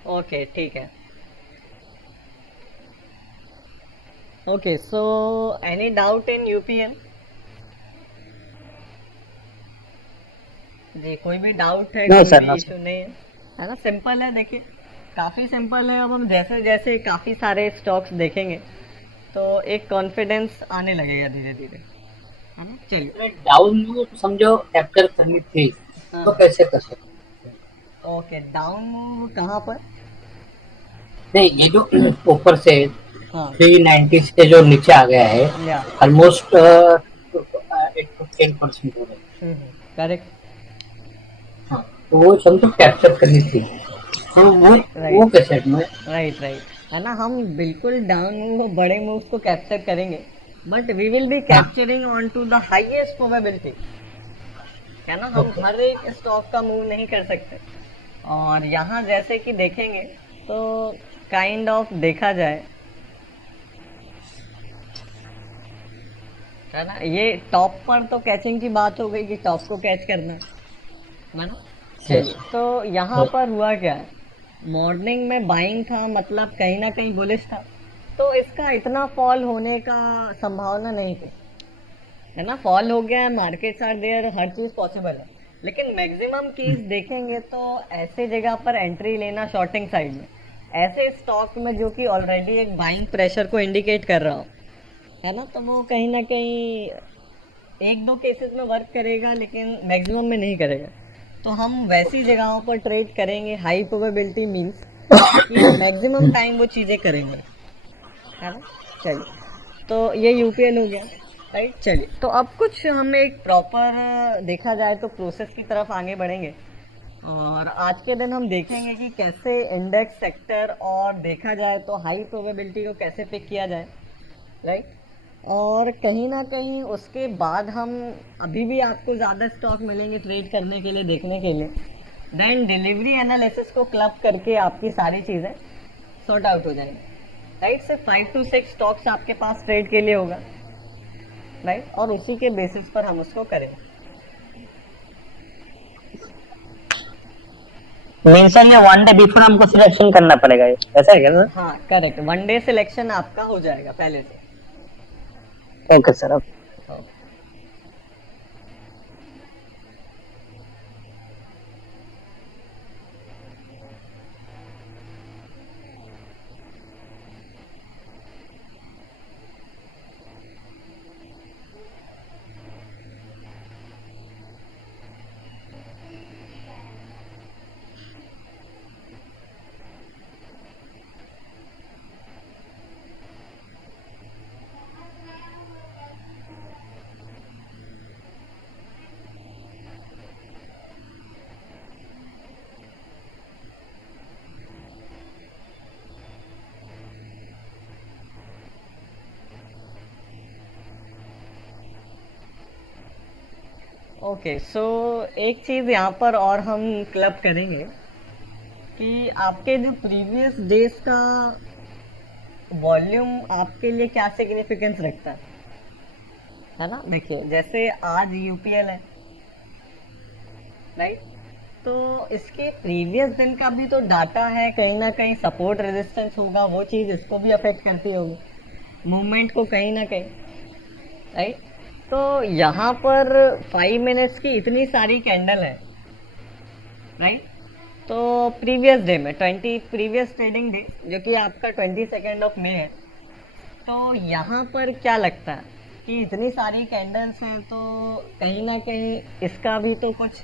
ओके, ठीक है। Okay, so any doubt in UPM? जी, कोई भी डाउट है? No, कोई sir, भी no, इशू नहीं है ना? सिंपल है, देखिए, काफ़ी सिंपल है। अब हम जैसे जैसे काफ़ी सारे स्टॉक्स देखेंगे तो एक कॉन्फिडेंस आने लगेगा धीरे धीरे, है ना। चलिए, डाउन मूव समझो कैप्चर करनी थी तो कैसे कर सकते? ओके, डाउन मूव कहाँ पर? नहीं, ये जो ऊपर से हाँ, 390 से जो नीचे आ गया है, या ऑलमोस्ट 8 to 10% हो रहा है। करेक्ट, हाँ, तो वो समझो कैप्चर करनी थी, तो वो कैसे में? राइट, है ना। हम बिल्कुल डाउन मूव, बड़े मूव्स को कैप्चर करेंगे, but we will be capturing on to the highest probability, है ना। हम हर एक स्टॉक का मूव नहीं कर सकते। और यहाँ जैसे कि देखेंगे तो काइंड ऑफ देखा जाए, है ना, ये टॉप पर तो कैचिंग की बात हो गई कि टॉप को कैच करना है ना। चलिए, तो यहाँ पर हुआ क्या है, मॉर्निंग में बाइंग था, मतलब कहीं ना कहीं बुलिश था, तो इसका इतना फॉल होने का संभावना नहीं थी, है ना। फॉल हो गया है, मार्केट्स आर देयर, हर चीज़ पॉसिबल है। लेकिन मैक्सिमम केस देखेंगे तो ऐसे जगह पर एंट्री लेना शॉर्टिंग साइड में, ऐसे स्टॉक में जो कि ऑलरेडी एक बाइंग प्रेशर को इंडिकेट कर रहा हो, है ना, तो वो कहीं ना कहीं 1-2 केसेस में वर्क करेगा, लेकिन मैक्सिमम में नहीं करेगा। तो हम वैसी जगहों पर ट्रेड करेंगे, हाई प्रोबेबिलिटी मीन्स कि मैक्सिमम टाइम वो चीज़ें करेंगे, है ना। चलिए, तो ये यूपीएल हो गया, राइट। चलिए, तो अब कुछ हम एक प्रॉपर देखा जाए तो प्रोसेस की तरफ आगे बढ़ेंगे, और आज के दिन हम देखेंगे कि कैसे इंडेक्स सेक्टर और देखा जाए तो हाई प्रोबेबिलिटी को कैसे पिक किया जाए, राइट। और कहीं ना कहीं उसके बाद हम, अभी भी आपको ज़्यादा स्टॉक मिलेंगे ट्रेड करने के लिए, देखने के लिए, देन डिलीवरी एनालिसिस को क्लब करके आपकी सारी चीज़ें सॉर्ट आउट हो जाएंगी, राइट। सिर्फ 5 to 6 स्टॉक्स आपके पास ट्रेड के लिए होगा, राइट, और उसी के बेसिस पर हम उसको करेंगे। मीन्स ये 1 डे बिफोर हमको सिलेक्शन करना पड़ेगा, ऐसा है क्या सर? हाँ करेक्ट, 1 डे सिलेक्शन आपका हो जाएगा पहले से। Okay sir, okay. ओके सो एक चीज़ यहाँ पर और हम क्लब करेंगे कि आपके जो प्रीवियस डेज का वॉल्यूम आपके लिए क्या सिग्निफिकेंस रखता है ना। देखिए जैसे आज यूपीएल है राइट, तो इसके प्रीवियस दिन का भी तो डाटा है, कहीं ना कहीं सपोर्ट रेजिस्टेंस होगा, वो चीज़ इसको भी अफेक्ट करती होगी मूवमेंट को कहीं ना कहीं राइट। तो यहाँ पर 5 मिनट्स की इतनी सारी कैंडल है राइट। तो प्रीवियस डे में प्रीवियस ट्रेडिंग डे जो कि आपका 22 मई है, तो यहाँ पर क्या लगता है कि इतनी सारी कैंडल्स हैं तो कहीं ना कहीं इसका भी तो कुछ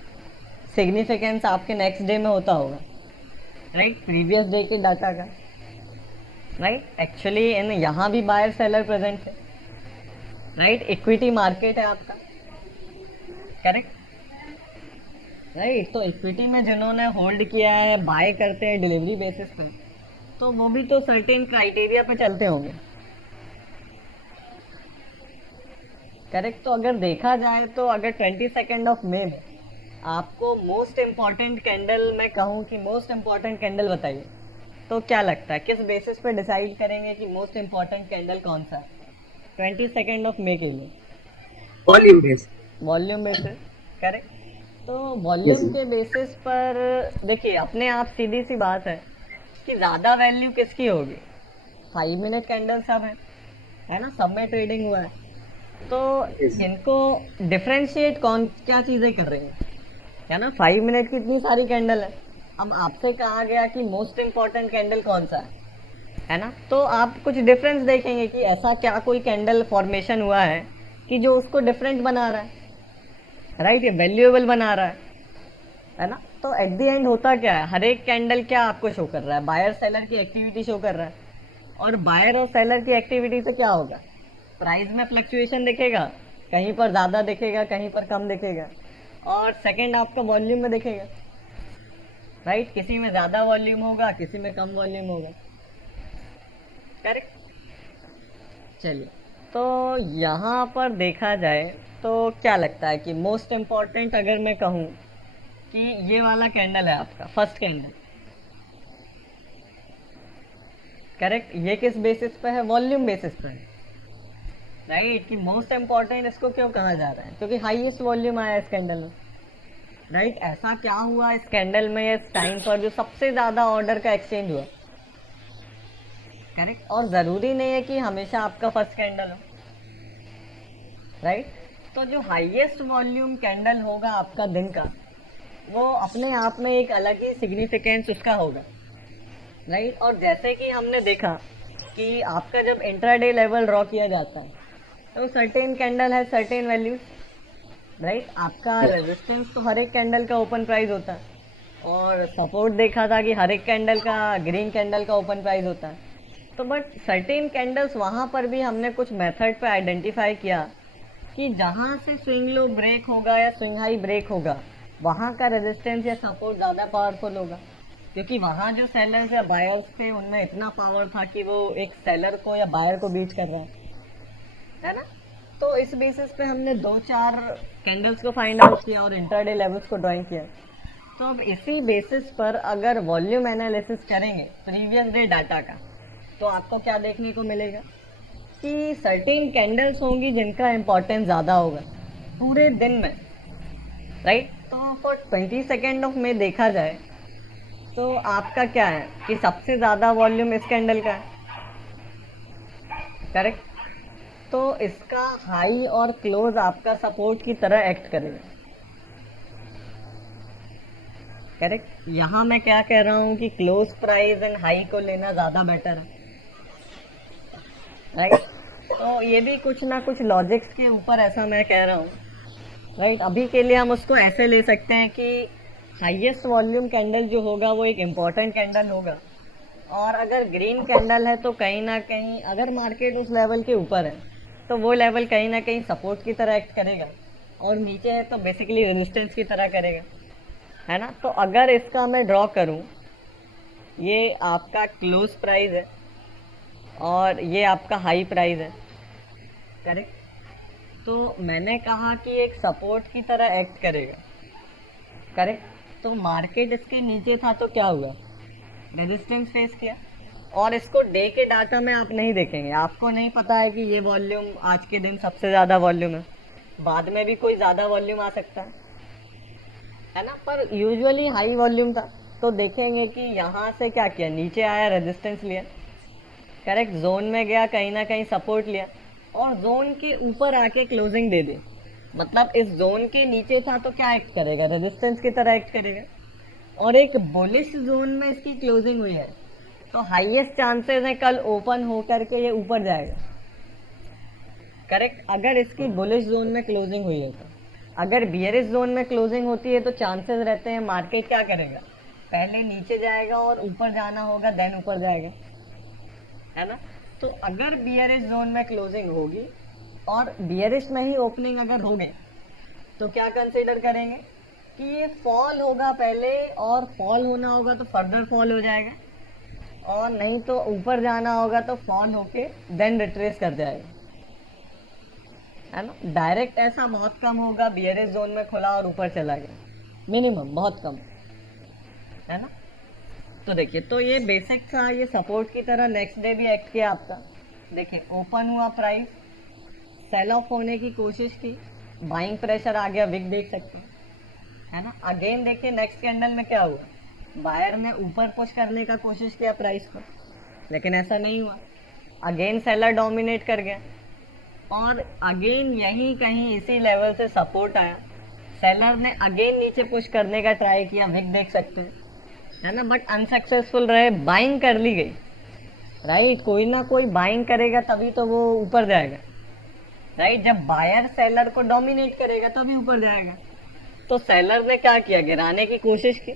सिग्निफिकेंस आपके नेक्स्ट डे में होता होगा राइट, प्रीवियस डे के डाटा का राइट। एक्चुअली इन यहाँ भी बायर सेलर प्रेजेंट है राइट, इक्विटी मार्केट है आपका करेक्ट राइट। तो इक्विटी में जिन्होंने होल्ड किया है, बाय करते हैं डिलीवरी बेसिस पे, तो वो भी तो सर्टेन क्राइटेरिया पे चलते होंगे करेक्ट। तो अगर देखा जाए तो अगर 22 मई में आपको मोस्ट इम्पॉर्टेंट कैंडल, मैं कहूँ कि मोस्ट इम्पॉर्टेंट कैंडल बताइए, तो क्या लगता है किस बेसिस पे डिसाइड करेंगे कि मोस्ट इम्पॉर्टेंट कैंडल कौन सा है 22 मई के लिए? Volume base. Volume basis correct. तो वॉल्यूम के बेसिस पर देखिए अपने आप सीधी सी बात है कि ज़्यादा वैल्यू किसकी होगी, 5 मिनट कैंडल सब है ना, सब में ट्रेडिंग हुआ है, तो इनको डिफ्रेंशिएट कौन क्या चीज़ें कर रही है ना। 5 मिनट की इतनी सारी कैंडल है, अब आपसे कहा गया कि मोस्ट इम्पॉर्टेंट कैंडल कौन सा है ना, तो आप कुछ डिफरेंस देखेंगे कि ऐसा क्या कोई कैंडल फॉर्मेशन हुआ है कि जो उसको डिफरेंट बना रहा है राइट, ये वैल्यूएबल बना रहा है ना। तो एट द एंड होता क्या है, हर एक कैंडल क्या आपको शो कर रहा है, बायर सेलर की एक्टिविटी शो कर रहा है, और बायर और सेलर की एक्टिविटी से क्या होगा, प्राइस में फ्लक्चुएशन दिखेगा, कहीं पर ज़्यादा दिखेगा, कहीं पर कम दिखेगा, और सेकंड आपका वॉल्यूम में दिखेगा राइट, किसी में ज़्यादा वॉल्यूम होगा, किसी में कम वॉल्यूम होगा करेक्ट। चलिए तो यहाँ पर देखा जाए तो क्या लगता है कि मोस्ट इम्पॉर्टेंट अगर मैं कहूँ कि ये वाला कैंडल है आपका फर्स्ट कैंडल करेक्ट, ये किस बेसिस पे है, वॉल्यूम बेसिस पे है राइट। कि मोस्ट इम्पॉर्टेंट इसको क्यों कहा जा रहा है, क्योंकि हाईएस्ट वॉल्यूम आया इस कैंडल में राइट। ऐसा क्या हुआ इस कैंडल में इस टाइम पर जो सबसे ज़्यादा ऑर्डर का एक्सचेंज हुआ करेक्ट, और ज़रूरी नहीं है कि हमेशा आपका फर्स्ट कैंडल हो राइट। तो जो हाईएस्ट वॉल्यूम कैंडल होगा आपका दिन का, वो अपने आप में एक अलग ही सिग्निफिकेंस उसका होगा राइट। और जैसे कि हमने देखा कि आपका जब इंट्राडे लेवल ड्रॉ किया जाता है तो सर्टेन कैंडल है सर्टेन वैल्यूज राइट, आपका रेजिस्टेंस तो हर एक कैंडल का ओपन प्राइस होता है, और सपोर्ट देखा था कि हर एक कैंडल का, ग्रीन कैंडल का ओपन प्राइस होता है। तो बट सर्टेन कैंडल्स वहाँ पर भी हमने कुछ मेथड पे आइडेंटिफाई किया कि जहाँ से स्विंग लो ब्रेक होगा या स्विंग हाई ब्रेक होगा, वहाँ का रेजिस्टेंस या सपोर्ट ज़्यादा पावरफुल होगा, क्योंकि वहाँ जो सेलर्स या बायर्स थे उनमें इतना पावर था कि वो एक सेलर को या बायर को बीच कर रहे है ना। तो इस बेसिस पे हमने 2-4 कैंडल्स को फाइंड आउट किया और इंटरडे लेवल्स को ड्राइंग किया। तो अब इसी बेसिस पर अगर वॉल्यूम एनालिसिस करेंगे प्रीवियस डे डाटा का, तो आपको क्या देखने को मिलेगा कि सर्टेन कैंडल्स होंगी जिनका इम्पोर्टेंस ज़्यादा होगा पूरे दिन में राइट। तो फॉर 22 मई देखा जाए तो आपका क्या है कि सबसे ज़्यादा वॉल्यूम इस कैंडल का है, करेक्ट। तो इसका हाई और क्लोज आपका सपोर्ट की तरह एक्ट करेगा, करेक्ट। यहाँ मैं क्या कह रहा हूँ कि क्लोज प्राइस एंड हाई को लेना ज़्यादा बेटर है, राइट। तो ये भी कुछ ना कुछ लॉजिक्स के ऊपर ऐसा मैं कह रहा हूँ, राइट। अभी के लिए हम उसको ऐसे ले सकते हैं कि हाईएस्ट वॉल्यूम कैंडल जो होगा वो एक इम्पॉर्टेंट कैंडल होगा, और अगर ग्रीन कैंडल है तो कहीं ना कहीं अगर मार्केट उस लेवल के ऊपर है तो वो लेवल कहीं ना कहीं सपोर्ट की तरह एक्ट करेगा, और नीचे है तो बेसिकली रेजिस्टेंस की तरह करेगा, है ना। तो अगर इसका मैं ड्रॉ करूं, ये आपका क्लोज प्राइस है और ये आपका हाई प्राइस है, करेक्ट। तो मैंने कहा कि एक सपोर्ट की तरह एक्ट करेगा, करेक्ट। तो मार्केट इसके नीचे था तो क्या हुआ, रेजिस्टेंस फेस किया, और इसको डे के डाटा में आप नहीं देखेंगे, आपको नहीं पता है कि ये वॉल्यूम आज के दिन सबसे ज़्यादा वॉल्यूम है, बाद में भी कोई ज़्यादा वॉल्यूम आ सकता है ना। पर यूजुअली हाई वॉल्यूम था, तो देखेंगे कि यहाँ से क्या किया, नीचे आया, रेजिस्टेंस लिया, करेक्ट, जोन में गया, कहीं ना कहीं सपोर्ट लिया, और जोन के ऊपर आके क्लोजिंग दे दी। मतलब इस जोन के नीचे था तो क्या एक्ट करेगा, रेजिस्टेंस की तरह एक्ट करेगा, और एक बुलिश जोन में इसकी क्लोजिंग हुई है, तो हाईएस्ट चांसेस है कल ओपन होकर के ये ऊपर जाएगा, करेक्ट। अगर इसकी बुलिश जोन में क्लोजिंग हुई है तो, अगर बियरिश जोन में क्लोजिंग होती है तो चांसेस रहते हैं मार्केट क्या करेगा, पहले नीचे जाएगा और ऊपर जाना होगा, देन ऊपर जाएगा, है ना। तो अगर बियरिश जोन में क्लोजिंग होगी और बियरिश में ही ओपनिंग अगर हो गई तो क्या कंसीडर करेंगे कि ये फॉल होगा पहले, और फॉल होना होगा तो फर्दर फॉल हो जाएगा, और नहीं तो ऊपर जाना होगा तो फॉल होके देन रिट्रेस कर जाएगा, है ना। डायरेक्ट ऐसा बहुत कम होगा, बियरिश जोन में खुला और ऊपर चला गया, मिनिमम बहुत कम, है ना। तो देखिए, तो ये बेसिक था, ये सपोर्ट की तरह नेक्स्ट डे भी एक्ट किया आपका। देखिए ओपन हुआ प्राइस, सेल ऑफ होने की कोशिश की, बाइंग प्रेशर आ गया, विक देख सकते हैं, है ना। अगेन देखिए नेक्स्ट कैंडल में क्या हुआ, बायर ने ऊपर पुश करने का कोशिश किया प्राइस को, लेकिन ऐसा नहीं हुआ, अगेन सेलर डोमिनेट कर गया, और अगेन यहीं कहीं इसी लेवल से सपोर्ट आया, सेलर ने अगेन नीचे पुश करने का ट्राई किया, विक देख सकते हैं, है ना, बट अनसक्सेसफुल रहे, बाइंग कर ली गई, राइट। कोई ना कोई बाइंग करेगा तभी तो वो ऊपर जाएगा, राइट। जब बायर सेलर को डोमिनेट करेगा तभी ऊपर जाएगा। तो सेलर ने क्या किया, गिराने की कोशिश की।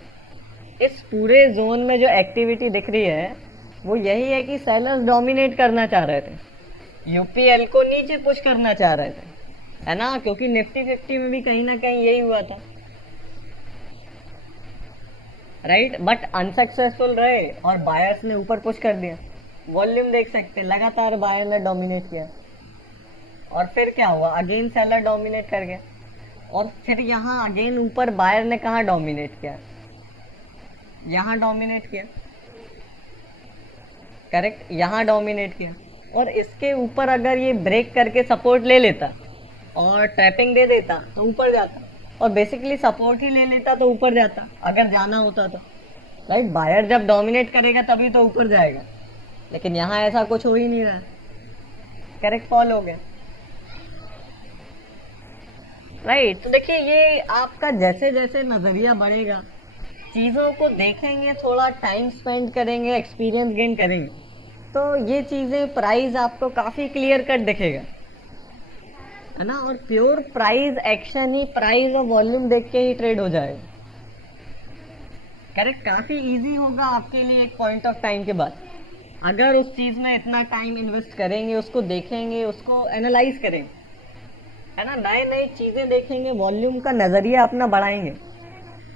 इस पूरे जोन में जो एक्टिविटी दिख रही है वो यही है कि सेलर्स डोमिनेट करना चाह रहे थे, यूपीएल को नीचे पुश करना चाह रहे थे, है ना, क्योंकि निफ्टी 50 में भी कहीं ना कहीं यही हुआ था, राइट। बट अनसक्सेसफुल रहे और बायर्स ने ऊपर पुश कर दिया, वॉल्यूम देख सकते हैं, लगातार बायर ने डोमिनेट किया, और फिर क्या हुआ, अगेन सेलर डोमिनेट कर गया, और फिर यहाँ अगेन ऊपर बायर ने कहाँ डोमिनेट किया, यहाँ डोमिनेट किया, करेक्ट, यहाँ डोमिनेट किया, और इसके ऊपर अगर ये ब्रेक करके सपोर्ट ले लेता और ट्रैपिंग दे देता तो ऊपर जाता, और बेसिकली सपोर्ट ही ले लेता तो ऊपर जाता अगर जाना होता तो, राइट। बायर जब डोमिनेट करेगा तभी तो ऊपर जाएगा, लेकिन यहाँ ऐसा कुछ हो ही नहीं रहा, करेक्ट, फॉल हो गया, राइट। तो देखिए, ये आपका जैसे जैसे नज़रिया बढ़ेगा, चीज़ों को देखेंगे, थोड़ा टाइम स्पेंड करेंगे, एक्सपीरियंस गेन करेंगे, तो ये चीज़ें प्राइस आपको काफ़ी क्लियर कट दिखेगा, है ना। और प्योर प्राइस एक्शन ही प्राइस और वॉल्यूम देख के ही ट्रेड हो जाएगा, करेक्ट। काफ़ी इजी होगा आपके लिए एक पॉइंट ऑफ टाइम के बाद, अगर उस चीज़ में इतना टाइम इन्वेस्ट करेंगे, उसको देखेंगे, उसको एनालाइज करेंगे, है ना, नए नई चीज़ें देखेंगे, वॉल्यूम का नज़रिया अपना बढ़ाएंगे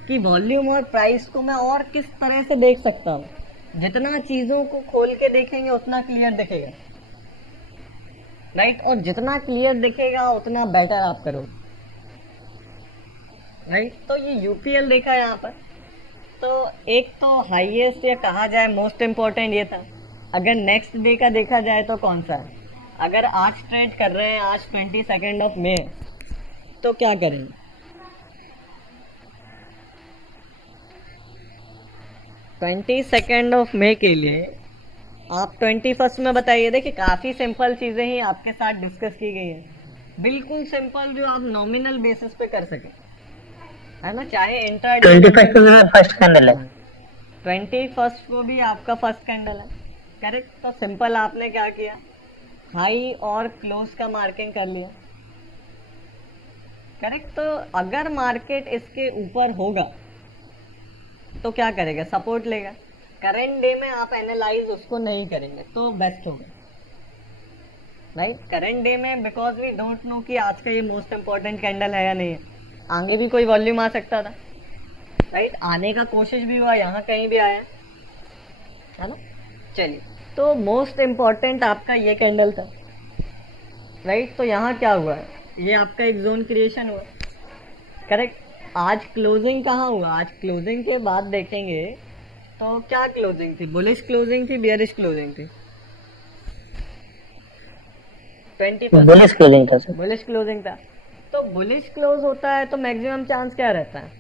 कि वॉल्यूम और प्राइस को मैं और किस तरह से देख सकता हूँ। जितना चीज़ों को खोल के देखेंगे उतना क्लियर दिखेगा, राइट। और जितना क्लियर दिखेगा उतना बेटर आप करोगे, राइट। तो ये यूपीएल देखा यहाँ पर, तो एक तो हाईएस्ट या कहा जाए मोस्ट इम्पोर्टेंट ये था। अगर नेक्स्ट डे का देखा जाए तो कौन सा है, अगर आज ट्रेड कर रहे हैं, आज 22 ऑफ मई, तो क्या करेंगे, 22 के लिए आप 21 में बताइए। देखिए काफ़ी सिंपल चीज़ें ही आपके साथ डिस्कस की गई है, बिल्कुल सिंपल, जो आप नॉमिनल बेसिस पे कर सकें, है ना। चाहे इंट्रा 21 को भी फर्स्ट कैंडल है। 21 को भी आपका फर्स्ट कैंडल है, करेक्ट। तो सिंपल आपने क्या किया, हाई और क्लोज का मार्किंग कर लिया, करेक्ट। तो अगर मार्केट इसके ऊपर होगा तो क्या करेगा, सपोर्ट लेगा। करेंट डे में आप एनालाइज उसको नहीं करेंगे तो बेस्ट होगा, राइट। करेंट डे में बिकॉज वी डोंट नो कि आज का ये मोस्ट इंपॉर्टेंट कैंडल है या नहीं है, आगे भी कोई वॉल्यूम आ सकता था, राइट। आने का कोशिश भी हुआ, यहाँ कहीं भी आया, है ना। चलिए, तो मोस्ट इम्पॉर्टेंट आपका ये कैंडल था, राइट। तो यहाँ क्या हुआ है, ये आपका एक जोन क्रिएशन हुआ, करेक्ट। आज क्लोजिंग कहाँ हुआ, आज क्लोजिंग के बाद देखेंगे तो क्या क्लोजिंग थी, बुलिश क्लोजिंग थी, बियरिश क्लोजिंग थी। 21 बुलिश क्लोजिंग था सर। बुलिश क्लोजिंग था। तो बुलिश क्लोज होता है तो मैक्सिमम चांस क्या रहता है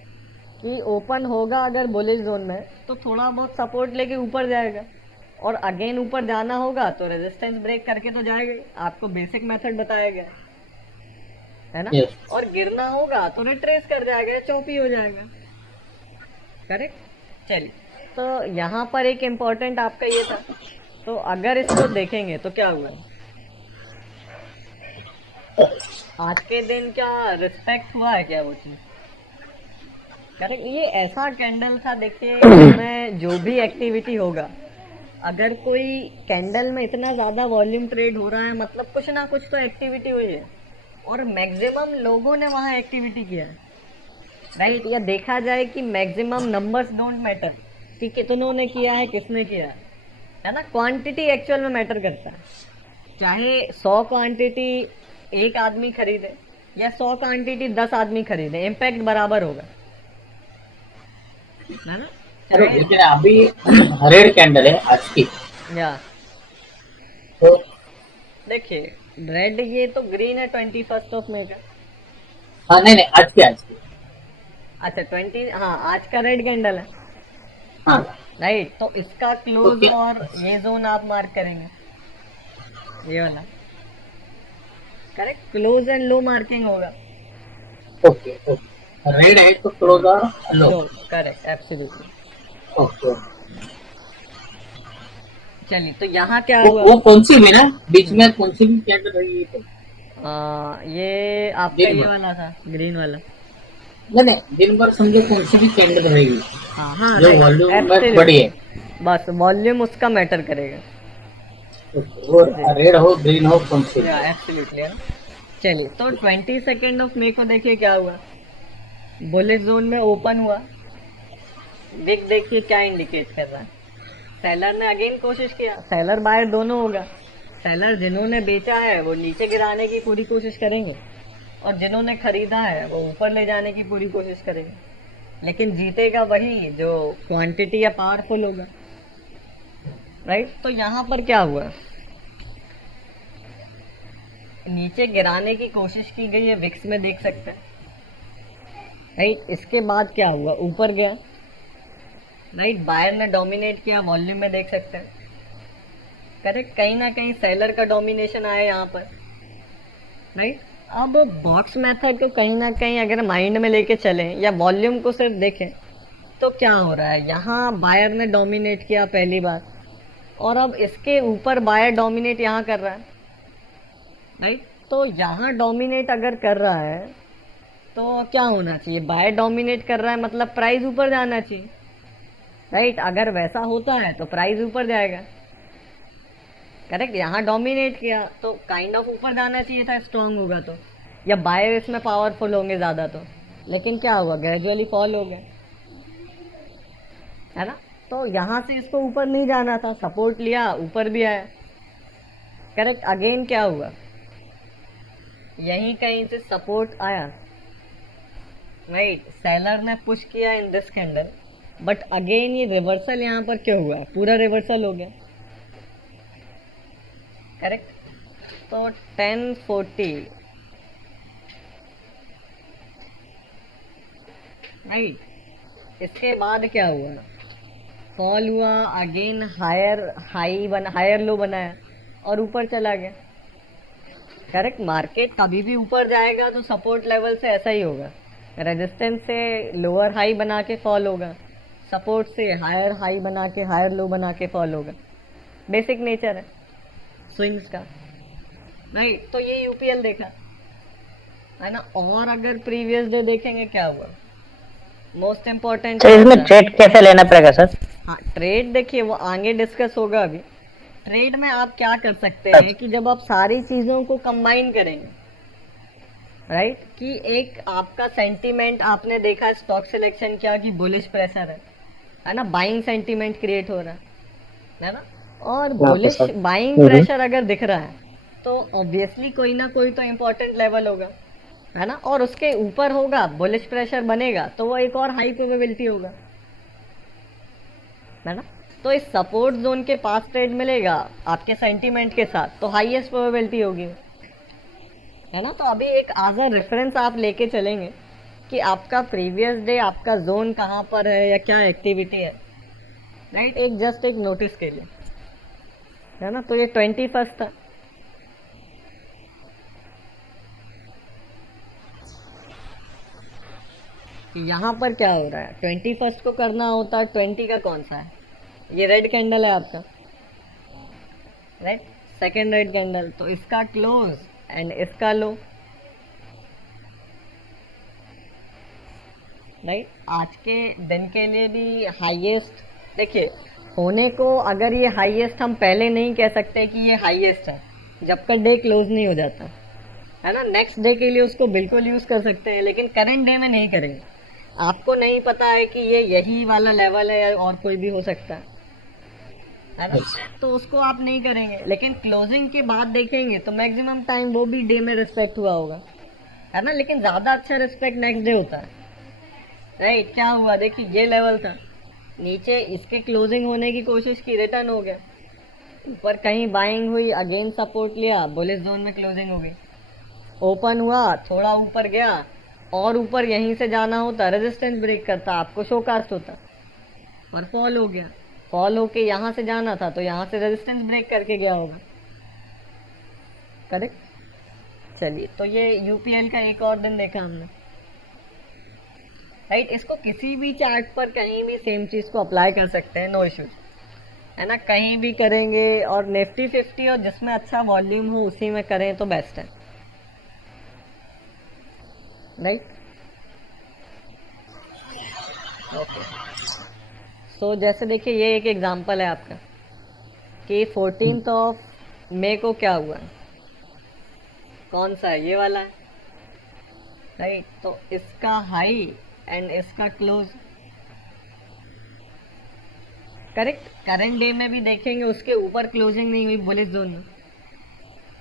कि ओपन होगा अगर बुलिश जोन में तो थोड़ा बहुत सपोर्ट लेके ऊपर जाएगा, और अगेन ऊपर जाना होगा तो रेजिस्टेंस ब्रेक करके तो जाएगा ही, आपको बेसिक मेथड बताया गया है ना। Yes. और गिरना होगा तो रिट्रेस कर जाएगा, चौपी हो जाएगा, करेक्ट। चलिए, तो यहाँ पर एक इम्पोर्टेंट आपका ये था, तो अगर इसको देखेंगे तो क्या हुआ, आज के दिन क्या रिस्पेक्ट हुआ है क्या वो चीज, करेक्ट। ये ऐसा कैंडल था, देखिए इसमें जो भी एक्टिविटी होगा, अगर कोई कैंडल में इतना ज़्यादा वॉल्यूम ट्रेड हो रहा है मतलब कुछ ना कुछ तो एक्टिविटी हुई है, और मैक्सिमम लोगों ने वहाँ एक्टिविटी किया है, राइट। या देखा जाए कि मैक्सिमम नंबर्स डोंट मैटर कि कितनों ने किया है, किसने किया है ना। क्वांटिटी एक्चुअल में मैटर करता है, चाहे 100 क्वांटिटी एक आदमी खरीदे या 100 क्वांटिटी 10 आदमी खरीदे, इम्पैक्ट बराबर होगा, है ना। अरे लेकिन अभी रेड कैंडल है आज की, या तो देखिए रेड, ये तो ग्रीन है 21 मई का। हाँ नहीं आज की अच्छा 20, हाँ आज का रेड कैंडल है, हाँ राइट। तो इसका क्लोज Okay. और ये जोन आप मार्क करेंगे, ये वाला, correct. Close and low marking होगा, ओके ओके, रेड है तो क्लोज और लो, लो, करेक्ट, एब्सोल्युटली। ओके। चलिए, तो यहाँ क्या वो हुआ, वो कौन सी में ना बीच में कौन सी भी कैंडल रही है तो ये आपका दिन ये भर। वाला था, ग्रीन वाला। नहीं दिन भर समझो कौन सी भी कैंडल रहेगी हाँ हाँ, जो वॉल्यूम में बड़ी है, बस वॉल्यूम उसका मैटर करेगा, वो रेड हो ग्रीन हो कौन सी। एब्सोल्युटली। चलिए, तो 22 मई को देखिए क्या हुआ, बुलिश जोन में ओपन हुआ, देखिए क्या इंडिकेट कर रहा है, सेलर ने अगेन कोशिश किया, सेलर बायर दोनों होगा। सेलर जिन्होंने बेचा है वो नीचे गिराने की पूरी कोशिश करेंगे, और जिन्होंने खरीदा है वो ऊपर ले जाने की पूरी कोशिश करेंगे, लेकिन जीतेगा वही जो क्वांटिटी या पावरफुल होगा, राइट। तो यहाँ पर क्या हुआ, नीचे गिराने की कोशिश की गई है, विक्स में देख सकते हैं, राइट। इसके बाद क्या हुआ, ऊपर गया, राइट। बायर ने डोमिनेट किया, वॉल्यूम में देख सकते हैं, करेक्ट। कहीं ना कहीं सेलर का डोमिनेशन आया यहाँ पर, राइट। अब बॉक्स मेथड को कहीं ना कहीं अगर माइंड में लेके चलें या वॉल्यूम को सिर्फ देखें तो क्या हो रहा है, यहाँ बायर ने डोमिनेट किया पहली बार, और अब इसके ऊपर बायर डोमिनेट यहाँ कर रहा है, राइट। तो यहाँ डोमिनेट अगर कर रहा है तो क्या होना चाहिए, बायर डोमिनेट कर रहा है मतलब प्राइस ऊपर जाना चाहिए, राइट। अगर वैसा होता है तो प्राइस ऊपर जाएगा, करेक्ट। यहाँ डोमिनेट किया तो काइंड ऑफ ऊपर जाना चाहिए था, स्ट्रांग होगा तो, या बायर इसमें पावरफुल होंगे ज़्यादा तो, लेकिन क्या हुआ, ग्रेजुअली फॉल हो गया, है ना। तो यहाँ से इसको ऊपर नहीं जाना था, सपोर्ट लिया, ऊपर भी आया, करेक्ट। अगेन क्या हुआ, यहीं कहीं से सपोर्ट आया, राइट। सेलर ने पुश किया in this candle, but again ये रिवर्सल यहाँ पर क्यों हुआ है, पूरा रिवर्सल हो गया, करेक्ट। तो 1040, राइट। इसके बाद क्या हुआ, फॉल हुआ, अगेन हायर लो बनाया और ऊपर चला गया। करेक्ट, मार्केट कभी भी ऊपर जाएगा तो सपोर्ट लेवल से ऐसा ही होगा, रेजिस्टेंस से लोअर हाई बना के फॉल होगा, सपोर्ट से हायर हाई बना के हायर लो बना के फॉल होगा। बेसिक नेचर है स्विंग्स का, राइट। तो ये यूपीएल देखा है ना। और अगर प्रीवियस डे देखेंगे क्या हुआ, मोस्ट इम्पोर्टेंट। तो इसमें ट्रेड कैसे लेना पड़ेगा सर? हाँ, ट्रेड देखिए वो आगे डिस्कस होगा। अभी ट्रेड में आप क्या कर सकते हैं कि जब आप सारी चीज़ों को कंबाइन करेंगे, राइट, कि एक आपका सेंटीमेंट आपने देखा, स्टॉक सिलेक्शन किया कि बुलिश प्रेशर है ना, बाइंग सेंटीमेंट क्रिएट हो रहा है ना, और बुलिश बाइंग प्रेशर अगर दिख रहा है तो ऑब्वियसली कोई ना कोई तो इम्पोर्टेंट लेवल होगा, है ना, और उसके ऊपर होगा, बुलिश प्रेशर बनेगा तो वो एक और हाई प्रोबेबिलिटी होगा, है ना। तो इस सपोर्ट जोन के पास ट्रेड मिलेगा आपके सेंटीमेंट के साथ तो हाईएस्ट प्रोबेबिलिटी होगी, है ना। तो अभी एक एज अ रेफरेंस आप लेके चलेंगे कि आपका प्रीवियस डे आपका जोन कहाँ पर है या क्या एक्टिविटी है, राइट, एक जस्ट एक नोटिस के लिए, है ना। तो ये 21 था, यहाँ पर क्या हो रहा है, 21 को करना होता है, 20 का कौन सा है, ये रेड कैंडल है आपका, राइट, सेकेंड रेड कैंडल, तो इसका क्लोज एंड इसका लो, राइट। आज के दिन के लिए भी हाईएस्ट देखिए होने को, अगर ये हाईएस्ट हम पहले नहीं कह सकते कि ये हाईएस्ट है जब तक डे क्लोज नहीं हो जाता, है ना। नेक्स्ट डे के लिए उसको बिल्कुल यूज कर सकते हैं, लेकिन करंट डे में नहीं करेंगे। आपको नहीं पता है कि ये यही वाला लेवल है या और कोई भी हो सकता है ना, तो उसको आप नहीं करेंगे। लेकिन क्लोजिंग के बाद देखेंगे तो मैक्सिमम टाइम वो भी डे में रिस्पेक्ट हुआ होगा, है ना, लेकिन ज़्यादा अच्छा रिस्पेक्ट नेक्स्ट डे होता है, राइट। क्या हुआ देखिए, ये लेवल था, नीचे इसके क्लोजिंग होने की कोशिश की, रिटर्न हो गया, ऊपर कहीं बाइंग हुई, अगेन सपोर्ट लिया, बुलिश जोन में क्लोजिंग हो गई, ओपन हुआ, थोड़ा ऊपर गया, और ऊपर यहीं से जाना होता, रेजिस्टेंस ब्रेक करता, आपको शो कास्ट होता, और फॉल हो गया, फॉल होके यहाँ से जाना था तो यहाँ से रेजिस्टेंस ब्रेक करके गया होगा, करेक्ट। चलिए, तो ये यूपीएल का एक और दिन देखा हमने, राइट। इसको किसी भी चार्ट पर कहीं भी सेम चीज़ को अप्लाई कर सकते हैं, नो इश्यूज, है ना, कहीं भी करेंगे। और निफ्टी 50 और जिसमें अच्छा वॉल्यूम हो उसी में करें तो बेस्ट है, राइट। ओके, सो जैसे देखिए ये एक एग्जांपल है आपका कि 14 मई को क्या हुआ, कौन सा है, ये वाला है, राइट। तो इसका हाई एंड इसका क्लोज, करेक्ट। करंट डे में भी देखेंगे उसके ऊपर क्लोजिंग नहीं हुई बुलिश जोन में,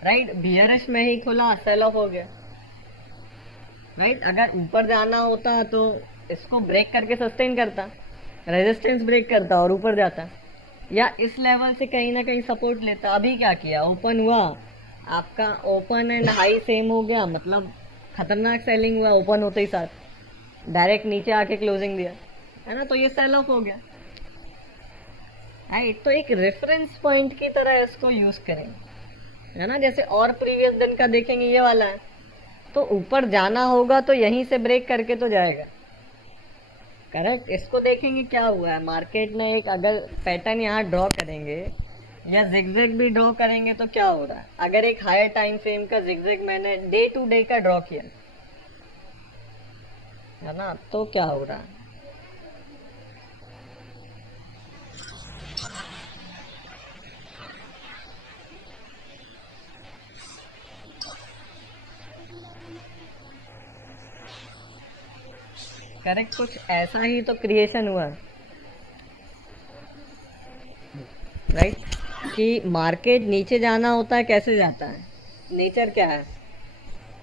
राइट, बियरिश में ही खुला, सेल ऑफ हो गया, राइट। अगर ऊपर जाना होता तो इसको ब्रेक करके सस्टेन करता, रेजिस्टेंस ब्रेक करता और ऊपर जाता, या इस लेवल से कहीं ना कहीं सपोर्ट लेता। अभी क्या किया, ओपन हुआ आपका, ओपन एंड हाई सेम हो गया, मतलब खतरनाक सेलिंग हुआ ओपन होते ही साथ, डायरेक्ट नीचे आके क्लोजिंग दिया, है ना, तो ये सेल ऑफ हो गया, राइट। तो एक रेफरेंस पॉइंट की तरह इसको यूज करेंगे, है ना। जैसे और प्रीवियस दिन का देखेंगे, ये वाला है, तो ऊपर जाना होगा तो यहीं से ब्रेक करके तो जाएगा, करेक्ट। इसको देखेंगे क्या हुआ है, मार्केट ने एक अगर पैटर्न यहाँ ड्रॉ करेंगे या जिगजैग भी ड्रॉ करेंगे तो क्या हो रहा है, अगर एक हायर टाइम फ्रेम का जिगजैग मैंने डे टू डे का ड्रॉ किया, है ना, तो क्या हो रहा है, करेक्ट, कुछ ऐसा ही तो क्रिएशन हुआ, राइट, कि मार्केट नीचे जाना होता है, कैसे जाता है, नेचर क्या है,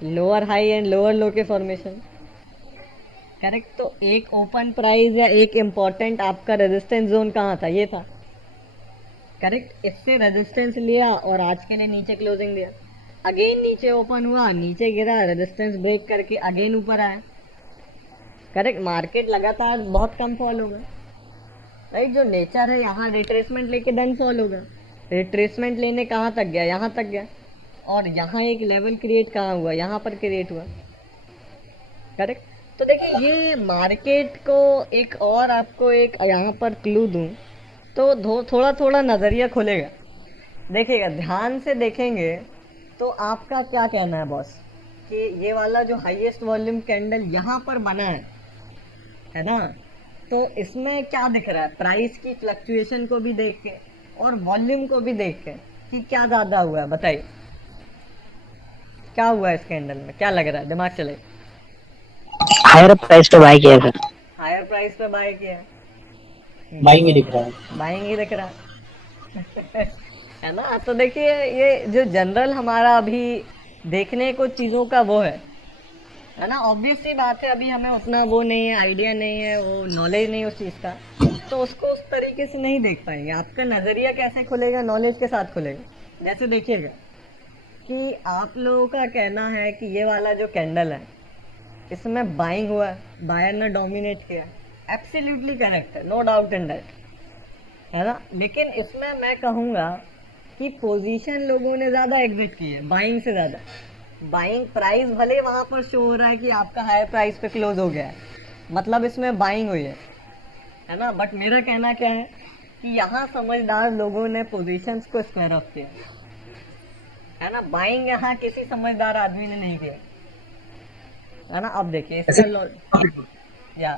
लोअर हाई एंड लोअर लो के फॉर्मेशन, करेक्ट। तो एक ओपन प्राइस या एक इम्पॉर्टेंट आपका रेजिस्टेंस जोन कहाँ था, ये था, करेक्ट। इससे रेजिस्टेंस लिया और आज के लिए नीचे क्लोजिंग दिया, अगेन नीचे ओपन हुआ, नीचे गिरा, रेजिस्टेंस ब्रेक करके अगेन ऊपर आया, करेक्ट। मार्केट लगातार बहुत कम फॉल होगा, राइट, जो नेचर है यहाँ रिट्रेसमेंट लेके देन फॉल होगा। रिट्रेसमेंट लेने कहाँ तक गया, यहाँ तक गया, और यहाँ एक लेवल क्रिएट कहाँ हुआ, यहाँ पर क्रिएट हुआ। करेक्ट। तो देखिए ये मार्केट को एक और आपको एक यहाँ पर क्लू दूँ तो थोड़ा थोड़ा नज़रिया खुलेगा। देखिएगा, ध्यान से देखेंगे तो आपका क्या कहना है बॉस कि ये वाला जो हाईएस्ट वॉल्यूम कैंडल यहाँ पर बना है ना, तो इसमें क्या दिख रहा है, प्राइस की फ्लक्चुएशन को भी देख के और वॉल्यूम को भी देख के कि क्या ज़्यादा हुआ है, बताइए क्या हुआ है इस कैंडल में, क्या लग रहा है, दिमाग चले। हायर प्राइस पे बाय किया सर। हायर प्राइस पे बाय किया, बाइंग ही दिख रहा है। बाइंग ही दिख रहा है ना। तो देखिए ये जो जनरल हमारा अभी देखने को चीज़ों का वो है ना, ऑब्वियस सी बात है, अभी हमें उतना वो नहीं है, आइडिया नहीं है, वो नॉलेज नहीं उस चीज़ का, तो उसको उस तरीके से नहीं देख पाएंगे। आपका नज़रिया कैसे खुलेगा, नॉलेज के साथ खुलेगा। जैसे देखिएगा कि आप लोगों का कहना है कि ये वाला जो कैंडल है इसमें बाइंग हुआ है, बायर ने डोमिनेट किया, एब्सोल्युटली करेक्ट है, नो डाउट इन दैट, है ना। लेकिन इसमें मैं कहूँगा कि पोजीशन लोगों ने ज़्यादा एग्जिट की है बाइंग से ज़्यादा। बाइंग प्राइस भले वहाँ पर शो हो रहा है कि आपका हायर प्राइस पे क्लोज हो गया है, मतलब इसमें बाइंग हुई है ना। बट मेरा कहना क्या है कि यहाँ समझदार लोगों ने पोजीशंस को स्क्वायर ऑफ किया, है ना। बाइंग यहाँ किसी समझदार आदमी ने नहीं किया, है ना। अब देखिए इसका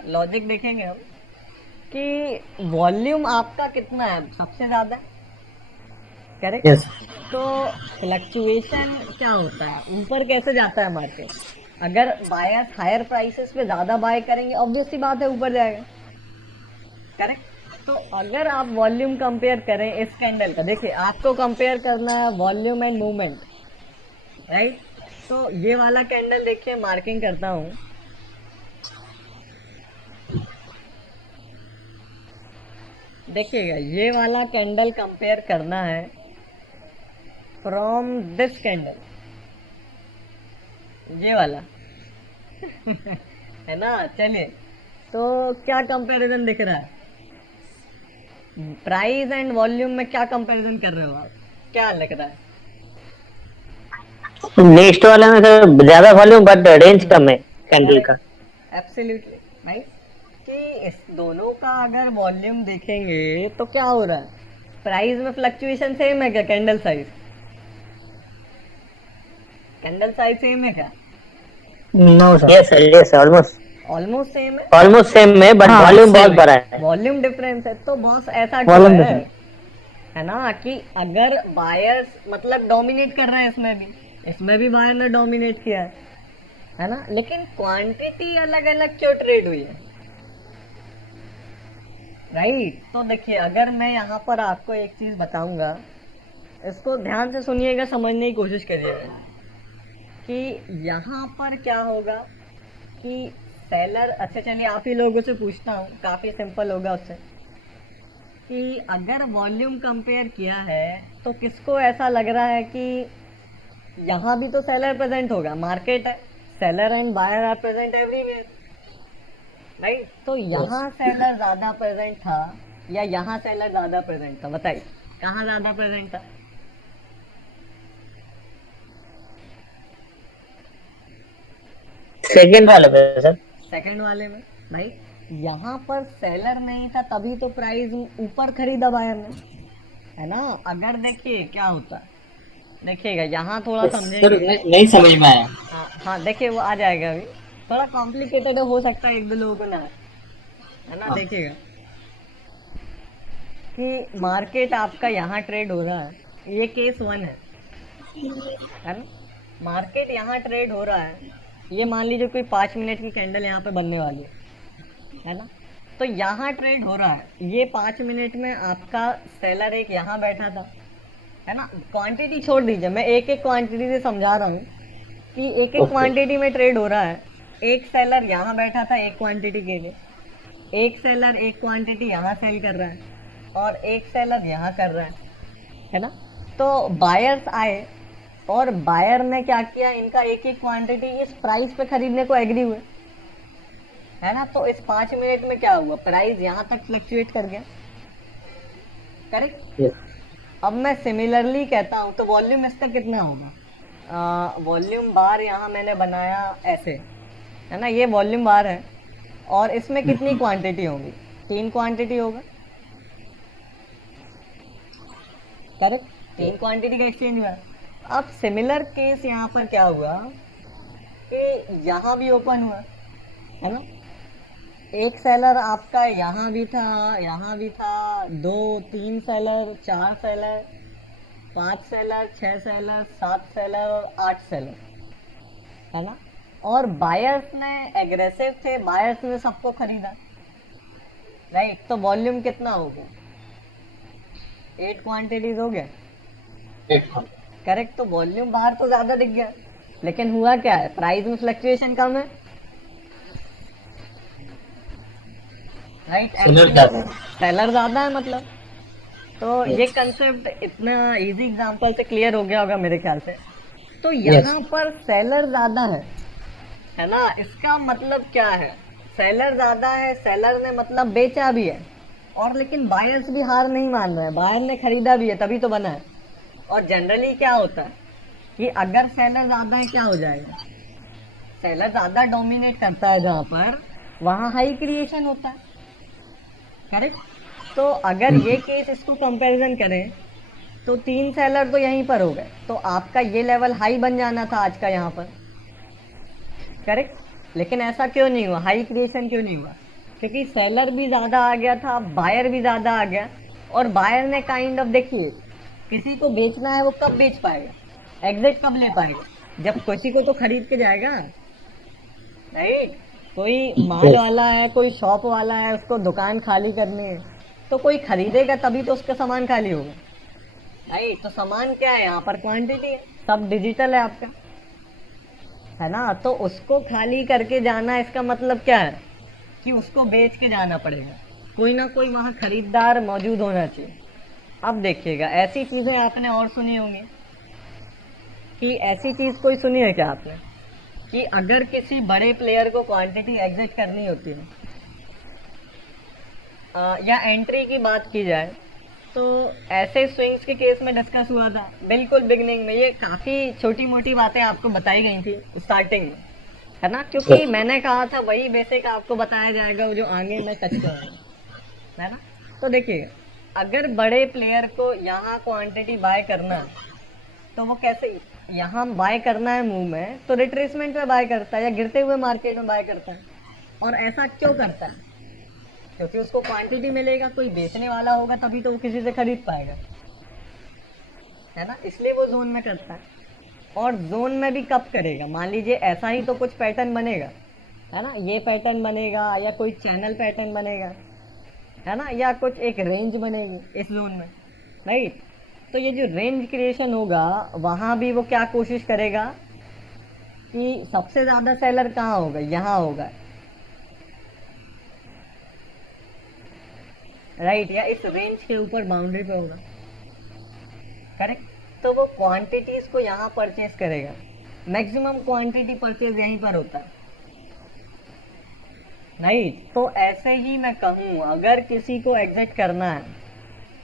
लॉजिक देखेंगे हम कि वॉल्यूम आपका कितना है, सबसे ज़्यादा, करेक्ट। यस। तो फ्लक्चुएशन क्या होता है, ऊपर कैसे जाता है मार्केट, अगर बायर्स हायर प्राइसेस पे ज़्यादा बाय करेंगे ऑब्वियस सी बात है ऊपर जाएगा, करेक्ट। तो अगर आप वॉल्यूम कंपेयर करें इस कैंडल का, देखिए आपको कंपेयर करना है वॉल्यूम एंड मूवमेंट, राइट। तो ये वाला कैंडल देखिए, मार्किंग करता हूँ, देखिएगा ये वाला कैंडल कंपेयर करना है फ्रॉम दिस कैंडल, ये वाला है ना। चलिए, तो क्या कंपैरिजन दिख रहा है, प्राइस एंड वॉल्यूम में क्या कंपैरिजन कर रहे हो आप, क्या लग रहा है। नेक्स्ट वाले में सर ज्यादा वॉल्यूम बट रेंज कम है कैंडल का। एब्सोल्युटली राइट, कि इस दोनों का अगर वॉल्यूम देखेंगे तो क्या हो रहा है, प्राइस में फ्लक्चुएशन सेम है क्या, candle size, candle size same है क्या, no sir. Yes sir, yes almost almost same है, ऑलमोस्ट सेम है, बट वॉल्यूम बहुत बड़ा है। वॉल्यूम डिफरेंस है। तो बॉस ऐसा Volume क्यों है ना, कि अगर बायर्स मतलब डोमिनेट कर रहे हैं, इसमें भी बायर ने डोमिनेट किया है ना, लेकिन क्वांटिटी अलग अलग क्यों ट्रेड हुई है, राइट। तो देखिए अगर मैं यहाँ पर आपको एक चीज़ बताऊंगा, इसको ध्यान से सुनिएगा, समझने की कोशिश करिएगा कि यहाँ पर क्या होगा कि सेलर, अच्छा चलिए आप ही लोगों से पूछता हूँ, काफ़ी सिंपल होगा उससे, कि अगर वॉल्यूम कंपेयर किया है तो किसको ऐसा लग रहा है कि यहाँ भी तो सेलर प्रेजेंट होगा, मार्केट है, seller and buyer are present everywhere, right. तो यहाँ सेलर ज़्यादा प्रेजेंट था या यहाँ सेलर ज़्यादा प्रेजेंट था, बताइए कहाँ ज़्यादा प्रेजेंट था। सेकंड वाले पे सर। सेकंड वाले में भाई, यहाँ पर सेलर नहीं था तभी तो प्राइस ऊपर खरीदा बायर ने, है ना। अगर देखिए क्या होता है, देखिएगा यहाँ थोड़ा सर समझेंगे, नहीं समझ में आया। हाँ देखिए वो आ जाएगा, अभी थोड़ा कॉम्प्लिकेटेड हो सकता है, एक दो लोगों को ना, है ना। देखिएगा कि मार्केट आपका यहाँ ट्रेड हो रहा है, ये केस 1 है ना। मार्केट यहाँ ट्रेड हो रहा है, ये मान लीजिए कोई 5 मिनट की कैंडल यहाँ पे बनने वाली है ना। तो यहाँ ट्रेड हो रहा है, ये 5 मिनट में आपका सेलर एक यहाँ बैठा था, है ना। क्वांटिटी छोड़ दीजिए, मैं एक एक क्वांटिटी से समझा रहा हूँ कि एक एक क्वांटिटी में ट्रेड हो रहा है। एक सेलर यहाँ बैठा था एक क्वांटिटी के लिए, एक सेलर एक क्वांटिटी यहाँ सेल कर रहा है और एक सेलर यहाँ कर रहा है ना। तो बायर्स आए और बायर ने क्या किया, इनका एक एक क्वांटिटी इस प्राइस पे खरीदने को एग्री हुए, है ना। तो इस 5 मिनट में क्या हुआ, प्राइस यहाँ तक फ्लक्चुएट कर गया, करेक्ट। Yes. अब मैं सिमिलरली कहता हूँ तो वॉल्यूम इसका कितना होगा, वॉल्यूम बार यहाँ मैंने बनाया ऐसे, है ना, ये वॉल्यूम बार है और इसमें कितनी क्वांटिटी होगी, 3 क्वांटिटी होगा, करेक्ट, 3 क्वांटिटी का एक्सचेंज हुआ। अब सिमिलर केस यहाँ पर क्या हुआ कि यहाँ भी ओपन हुआ, है ना, एक सेलर आपका यहाँ भी था, यहाँ भी था, 2 3 seller, 4 seller, 5 seller, 6 seller, 7 seller और 8 सेलर, है ना, और बायर्स ने एग्रेसिव थे, बायर्स ने सबको खरीदा, राइट, तो वॉल्यूम कितना हो गया, 8 क्वांटिटीज हो गया, करेक्ट। तो वॉल्यूम बाहर तो ज्यादा दिख गया, लेकिन हुआ क्या है, प्राइस में फ्लक्चुएशन कम है, राइट, सेलर ज्यादा है मतलब। तो ये कंसेप्ट इतना इजी एग्जांपल से क्लियर हो गया होगा मेरे ख्याल से। तो यहाँ पर सेलर ज्यादा है ना, इसका मतलब क्या है, सेलर ज्यादा है, सेलर ने मतलब बेचा भी है, और लेकिन बायर्स भी हार नहीं मान रहे हैं, बायर ने खरीदा भी है, तभी तो बना है। और जनरली क्या होता है कि अगर सेलर ज्यादा है क्या हो जाएगा, सेलर ज्यादा डोमिनेट करता है जहाँ पर, वहाँ हाई क्रिएशन होता है, करेक्ट। तो अगर ये केस इसको कंपैरिजन करें तो 3 सेलर तो यहीं पर हो गए, तो आपका ये लेवल हाई बन जाना था आज का यहाँ पर, करेक्ट। लेकिन ऐसा क्यों नहीं हुआ, हाई क्रिएशन क्यों नहीं हुआ, क्योंकि सेलर भी ज़्यादा आ गया था, बायर भी ज़्यादा आ गया, और बायर ने काइंड ऑफ, देखिए किसी को बेचना है वो कब बेच पाएगा, एग्जिट कब ले पाएगा, जब किसी को तो खरीद के जाएगा, राइट। कोई माल वाला है, कोई शॉप वाला है, उसको दुकान खाली करनी है, तो कोई खरीदेगा तभी तो उसका सामान खाली होगा, राइट। तो सामान क्या है यहाँ पर, क्वांटिटी है, सब डिजिटल है आपका, है ना। तो उसको खाली करके जाना, इसका मतलब क्या है कि उसको बेच के जाना पड़ेगा, कोई ना कोई वहाँ खरीदार मौजूद होना चाहिए। अब देखिएगा, ऐसी चीज़ें आपने और सुनी होंगी, कि ऐसी चीज़ कोई सुनी है क्या आपने कि अगर किसी बड़े प्लेयर को क्वांटिटी एग्जिट करनी होती है, या एंट्री की बात की जाए, तो ऐसे स्विंग्स के केस में डिस्कस हुआ था बिल्कुल बिगनिंग में, ये काफ़ी छोटी मोटी बातें आपको बताई गई थी स्टार्टिंग में, है ना, क्योंकि मैंने कहा था वही बेसिक आपको बताया जाएगा जो आगे मैं टच करूँगा, है ना। तो देखिए, अगर बड़े प्लेयर को यहाँ क्वांटिटी बाय करना है तो वो कैसे, यहाँ बाय करना है मूव में, तो रिट्रेसमेंट में बाय करता है या गिरते हुए मार्केट में बाय करता है। और ऐसा क्यों करता है, क्योंकि उसको क्वांटिटी मिलेगा, कोई बेचने वाला होगा तभी तो वो किसी से खरीद पाएगा, है ना, इसलिए वो जोन में करता है। और जोन में भी कब करेगा, मान लीजिए ऐसा ही तो कुछ पैटर्न बनेगा, है ना, ये पैटर्न बनेगा या कोई चैनल पैटर्न बनेगा, है ना, या कुछ एक रेंज बनेगी इस जोन में, राइट। तो ये जो रेंज क्रिएशन होगा, वहाँ भी वो क्या कोशिश करेगा कि सबसे ज़्यादा सेलर कहाँ होगा, यहाँ होगा, राइट, या इस रेंज के ऊपर बाउंड्री पे होगा, करेक्ट। तो वो क्वांटिटीज को यहाँ परचेज करेगा, मैक्सिमम क्वांटिटी परचेज यहीं पर होता है, राइट। तो ऐसे ही मैं कहूँ, अगर किसी को एग्जिट करना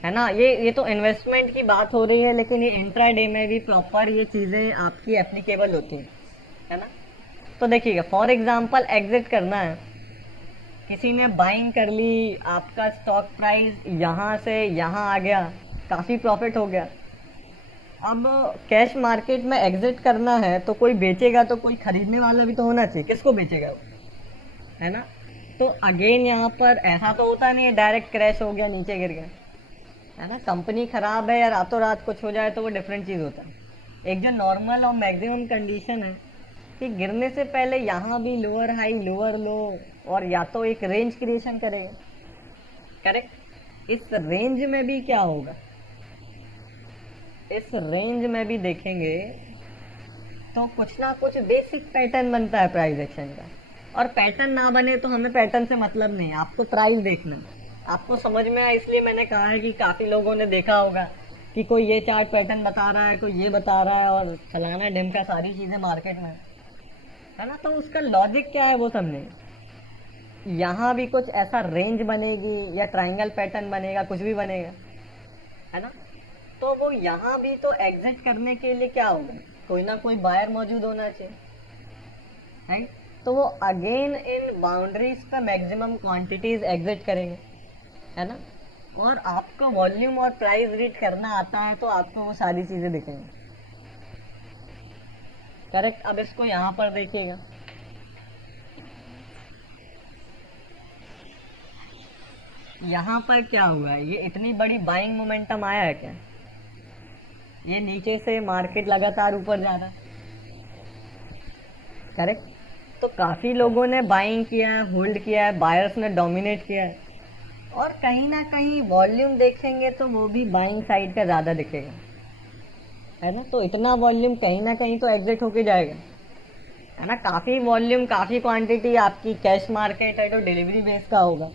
है ना, ये तो इन्वेस्टमेंट की बात हो रही है, लेकिन ये इंट्राडे में भी प्रॉपर ये चीज़ें आपकी एप्लीकेबल होती हैं, है ना। तो देखिएगा, फॉर एग्जांपल एग्जिट करना है, किसी ने बाइंग कर ली, आपका स्टॉक प्राइस यहाँ से यहाँ आ गया, काफ़ी प्रॉफिट हो गया। अब कैश मार्केट में एग्जिट करना है तो कोई बेचेगा तो कोई खरीदने वाला भी तो होना चाहिए, किसको बेचेगा वो, है ना। तो अगेन यहाँ पर ऐसा तो होता नहीं है डायरेक्ट क्रैश हो गया, नीचे गिर गया, है ना, कंपनी खराब है या रातों रात कुछ हो जाए तो वो डिफरेंट चीज़ होता है। एक जो नॉर्मल और मैक्सिमम कंडीशन है कि गिरने से पहले यहाँ भी लोअर हाई लोअर लो, और या तो एक रेंज क्रिएशन करेगा, करेक्ट। इस रेंज में भी क्या होगा, इस रेंज में भी देखेंगे तो कुछ ना कुछ बेसिक पैटर्न बनता है प्राइस एक्शन का, और पैटर्न ना बने तो हमें पैटर्न से मतलब नहीं, आपको प्राइस देखना है, आपको समझ में आया। इसलिए मैंने कहा है कि काफ़ी लोगों ने देखा होगा कि कोई ये चार्ट पैटर्न बता रहा है, कोई ये बता रहा है, और फलाना ढिमका सारी चीज़ें मार्केट में, है ना। तो उसका लॉजिक क्या है वो समझे, यहाँ भी कुछ ऐसा रेंज बनेगी या ट्रायंगल पैटर्न बनेगा, कुछ भी बनेगा, है ना। तो वो यहाँ भी तो एग्जिट करने के लिए क्या होगा, कोई ना कोई बायर मौजूद होना चाहिए, राइट। तो वो अगेन इन बाउंड्रीज पे मैक्सिमम क्वांटिटीज एग्जिट करेंगे, है ना। और आपको वॉल्यूम और प्राइस रीड करना आता है तो आपको वो सारी चीजें दिखेंगी, करेक्ट। अब इसको यहाँ पर देखिएगा, यहाँ पर क्या हुआ है, ये इतनी बड़ी बाइंग मोमेंटम आया है क्या, ये नीचे से मार्केट लगातार ऊपर जा रहा है, करेक्ट। तो काफी लोगों ने बाइंग किया है, होल्ड किया है, बायर्स ने डोमिनेट किया है, और कहीं ना कहीं वॉल्यूम देखेंगे तो वो भी बाइंग साइड का ज़्यादा दिखेगा, है ना। तो इतना वॉल्यूम कहीं ना कहीं तो एग्जिट होके जाएगा, है ना। काफ़ी वॉल्यूम, काफ़ी क्वांटिटी आपकी कैश मार्केट है तो डिलीवरी बेस का होगा,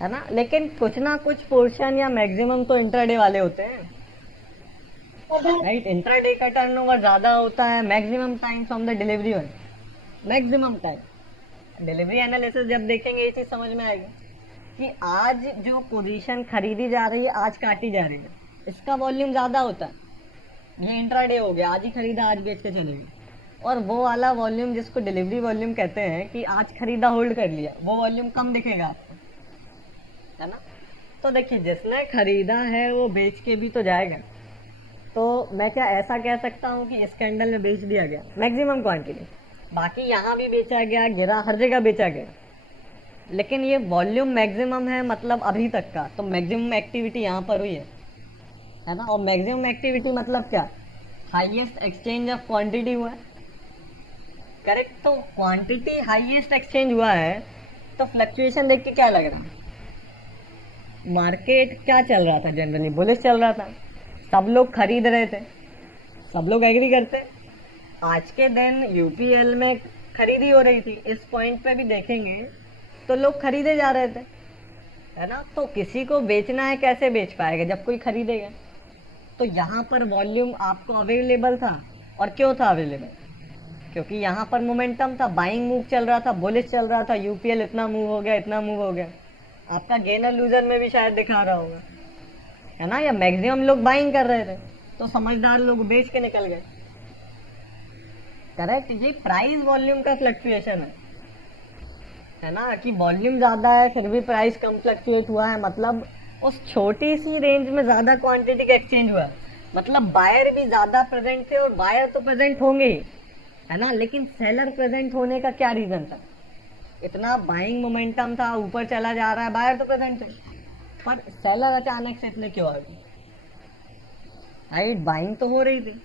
है ना। लेकिन कुछ ना कुछ पोर्शन या मैक्सिमम तो इंट्राडे वाले होते हैं, राइट। इंट्राडे का टर्नओवर ज़्यादा होता है, maximum time from the delivery one, maximum time. Delivery analysis जब देखेंगे ये चीज़ समझ में आएगी कि आज जो पोजीशन खरीदी जा रही है, आज काटी जा रही है, इसका वॉल्यूम ज़्यादा होता है, ये इंट्राडे हो गया, आज ही खरीदा आज बेच के चले गए। और वो वाला वॉल्यूम जिसको डिलीवरी वॉल्यूम कहते हैं कि आज खरीदा होल्ड कर लिया, वो वॉल्यूम कम दिखेगा आपको, है ना। तो देखिए जिसने खरीदा है वो बेच के भी तो जाएगा। तो मैं क्या ऐसा कह सकता हूँ कि इस कैंडल में बेच दिया गया मैक्सिमम क्वांटिटी, बाकी यहाँ भी बेचा गया, गिरा, हर जगह बेचा गया, लेकिन ये वॉल्यूम मैक्सिमम है, मतलब अभी तक का। तो मैक्सिमम एक्टिविटी यहाँ पर हुई है ना। और मैक्सिमम एक्टिविटी मतलब क्या, हाईएस्ट एक्सचेंज ऑफ क्वांटिटी हुआ है, करेक्ट। तो क्वांटिटी हाईएस्ट एक्सचेंज हुआ है तो फ्लक्चुएशन देख के क्या लग रहा है, मार्केट क्या चल रहा था, जनरली बुलिश चल रहा था, सब लोग खरीद रहे थे, सब लोग एग्री करते। आज के दिन यूपीएल में खरीदी हो रही थी, इस पॉइंट पे भी देखेंगे तो लोग खरीदे जा रहे थे, है ना। तो किसी को बेचना है, कैसे बेच पाएगा जब कोई खरीदेगा। तो यहाँ पर वॉल्यूम आपको अवेलेबल था, और क्यों था अवेलेबल, क्योंकि यहाँ पर मोमेंटम था, बाइंग मूव चल रहा था, बुलिश चल रहा था, यूपीएल इतना मूव हो गया, इतना मूव हो गया, आपका गेनर लूजर में भी शायद दिखा रहा होगा, है ना। या मैक्सिमम लोग बाइंग कर रहे थे तो समझदार लोग बेच के निकल गए, करेक्ट। ये प्राइस वॉल्यूम का फ्लक्चुएशन है ना, कि वॉल्यूम ज़्यादा है फिर भी प्राइस कम फ्लक्चुएट हुआ है, मतलब उस छोटी सी रेंज में ज़्यादा क्वांटिटी का एक्सचेंज हुआ है, मतलब बायर भी ज़्यादा प्रेजेंट थे, और बायर तो प्रेजेंट होंगे ही, है ना। लेकिन सेलर प्रेजेंट होने का क्या रीज़न था, इतना बाइंग मोमेंटम था, ऊपर चला जा रहा है, बायर तो प्रेजेंट थे, पर सेलर अचानक से इतने क्यों आ गए, राइट। बाइंग तो हो रही थी,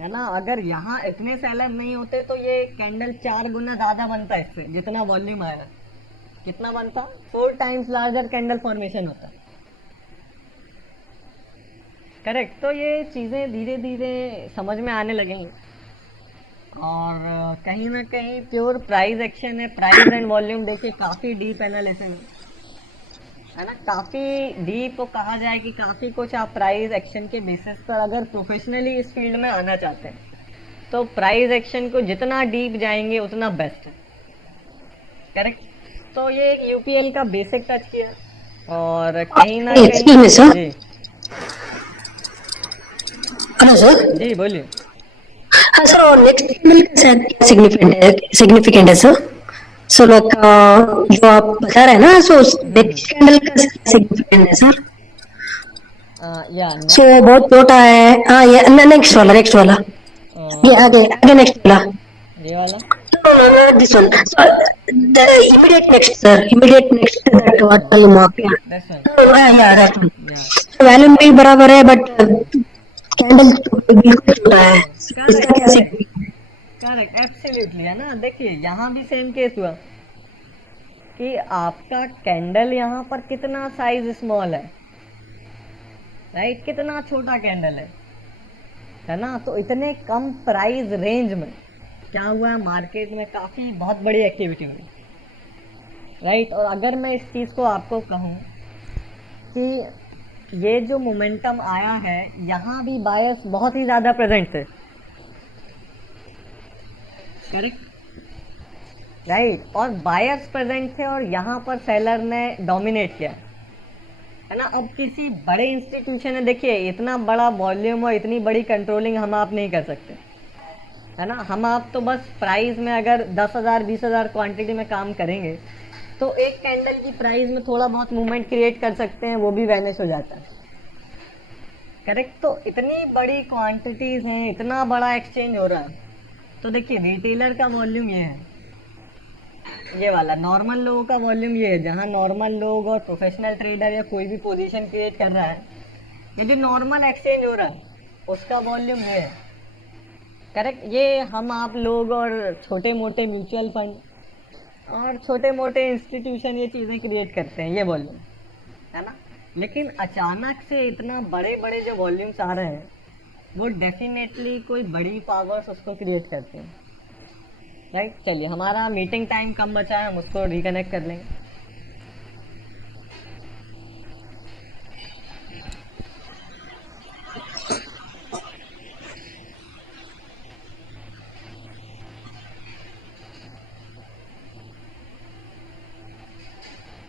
है ना। अगर यहाँ इतने सेलर नहीं होते तो ये कैंडल 4 गुना ज़्यादा बनता इससे, जितना वॉल्यूम आया, कितना बनता, 4 टाइम्स लार्जर कैंडल फॉर्मेशन होता, करेक्ट। तो ये चीज़ें धीरे धीरे समझ में आने लगेंगी, और कहीं ना कहीं प्योर प्राइस एक्शन है, प्राइस एंड वॉल्यूम देखिए काफ़ी डीप एनालिसिस है ना, काफ़ी डीप कहा जाए कि काफ़ी कुछ आप प्राइस एक्शन के बेसिस पर अगर प्रोफेशनली इस फील्ड में आना चाहते हैं तो प्राइस एक्शन को जितना डीप जाएंगे उतना बेस्ट है, करेक्ट। तो ये यूपीएल का बेसिक टच किया, और कहीं ना Excuse me, sir. जी हेलो सर। जी बोलिए। हाँ सर, और नेक्स्ट कैंडल का क्या सिग्निफिकेंट है सर? सो लाइक जो आप बता रहे हैं ना, सो नेक्स्ट कैंडल का सिग्निफिकेंट है सर? या सो बहुत छोटा है। हाँ, ये नेक्स्ट वाला ये आगे नेक्स्ट वाला। ये वाला No, not this one. So the immediate next, sir. Immediate next that what you mark. Yeah. this one, Oh, yeah, that one. yeah, So volume भी बराबर है, बट कैंडल बिल्कुल छोटा है। Correct. इसका क्या significance? करेक्ट, एब्सोल्युटली, है ना। देखिए यहाँ भी सेम केस हुआ कि आपका कैंडल यहाँ पर कितना साइज स्मॉल है, राइट, कितना छोटा कैंडल है ना। तो इतने कम प्राइस रेंज में क्या हुआ है, मार्केट में काफ़ी बहुत बड़ी एक्टिविटी हुई, राइट। और अगर मैं इस चीज़ को आपको कहूँ कि ये जो मोमेंटम आया है, यहाँ भी बायर्स बहुत ही ज़्यादा प्रेजेंट थे, करेक्ट, राइट। और बायर्स प्रेजेंट थे और यहाँ पर सेलर ने डोमिनेट किया, है ना। अब किसी बड़े इंस्टीट्यूशन में देखिए इतना बड़ा वॉल्यूम और इतनी बड़ी कंट्रोलिंग हम आप नहीं कर सकते, है ना। हम आप तो बस प्राइस में अगर 10,000 20,000 क्वांटिटी में काम करेंगे तो एक कैंडल की प्राइस में थोड़ा बहुत मूवमेंट क्रिएट कर सकते हैं, वो भी वैनिश हो जाता है, करेक्ट। तो इतनी बड़ी क्वांटिटीज हैं, इतना बड़ा एक्सचेंज हो रहा है, तो देखिए रिटेलर का वॉल्यूम ये है, ये वाला नॉर्मल लोगों का वॉल्यूम ये है, जहाँ नॉर्मल लोग और प्रोफेशनल ट्रेडर या कोई भी पोजीशन क्रिएट कर रहा है, यदि नॉर्मल एक्सचेंज हो रहा है उसका वॉल्यूम ये है, करेक्ट। ये हम आप लोग और छोटे मोटे म्यूचुअल फंड और छोटे मोटे इंस्टीट्यूशन ये चीज़ें क्रिएट करते हैं, ये वॉल्यूम, है ना। लेकिन अचानक से इतना बड़े बड़े जो वॉल्यूम्स आ रहे हैं वो डेफिनेटली कोई बड़ी पावर्स उसको क्रिएट करते हैं, राइट। चलिए हमारा मीटिंग टाइम कम बचा है, हम उसको रिकनेक्ट कर लेंगे।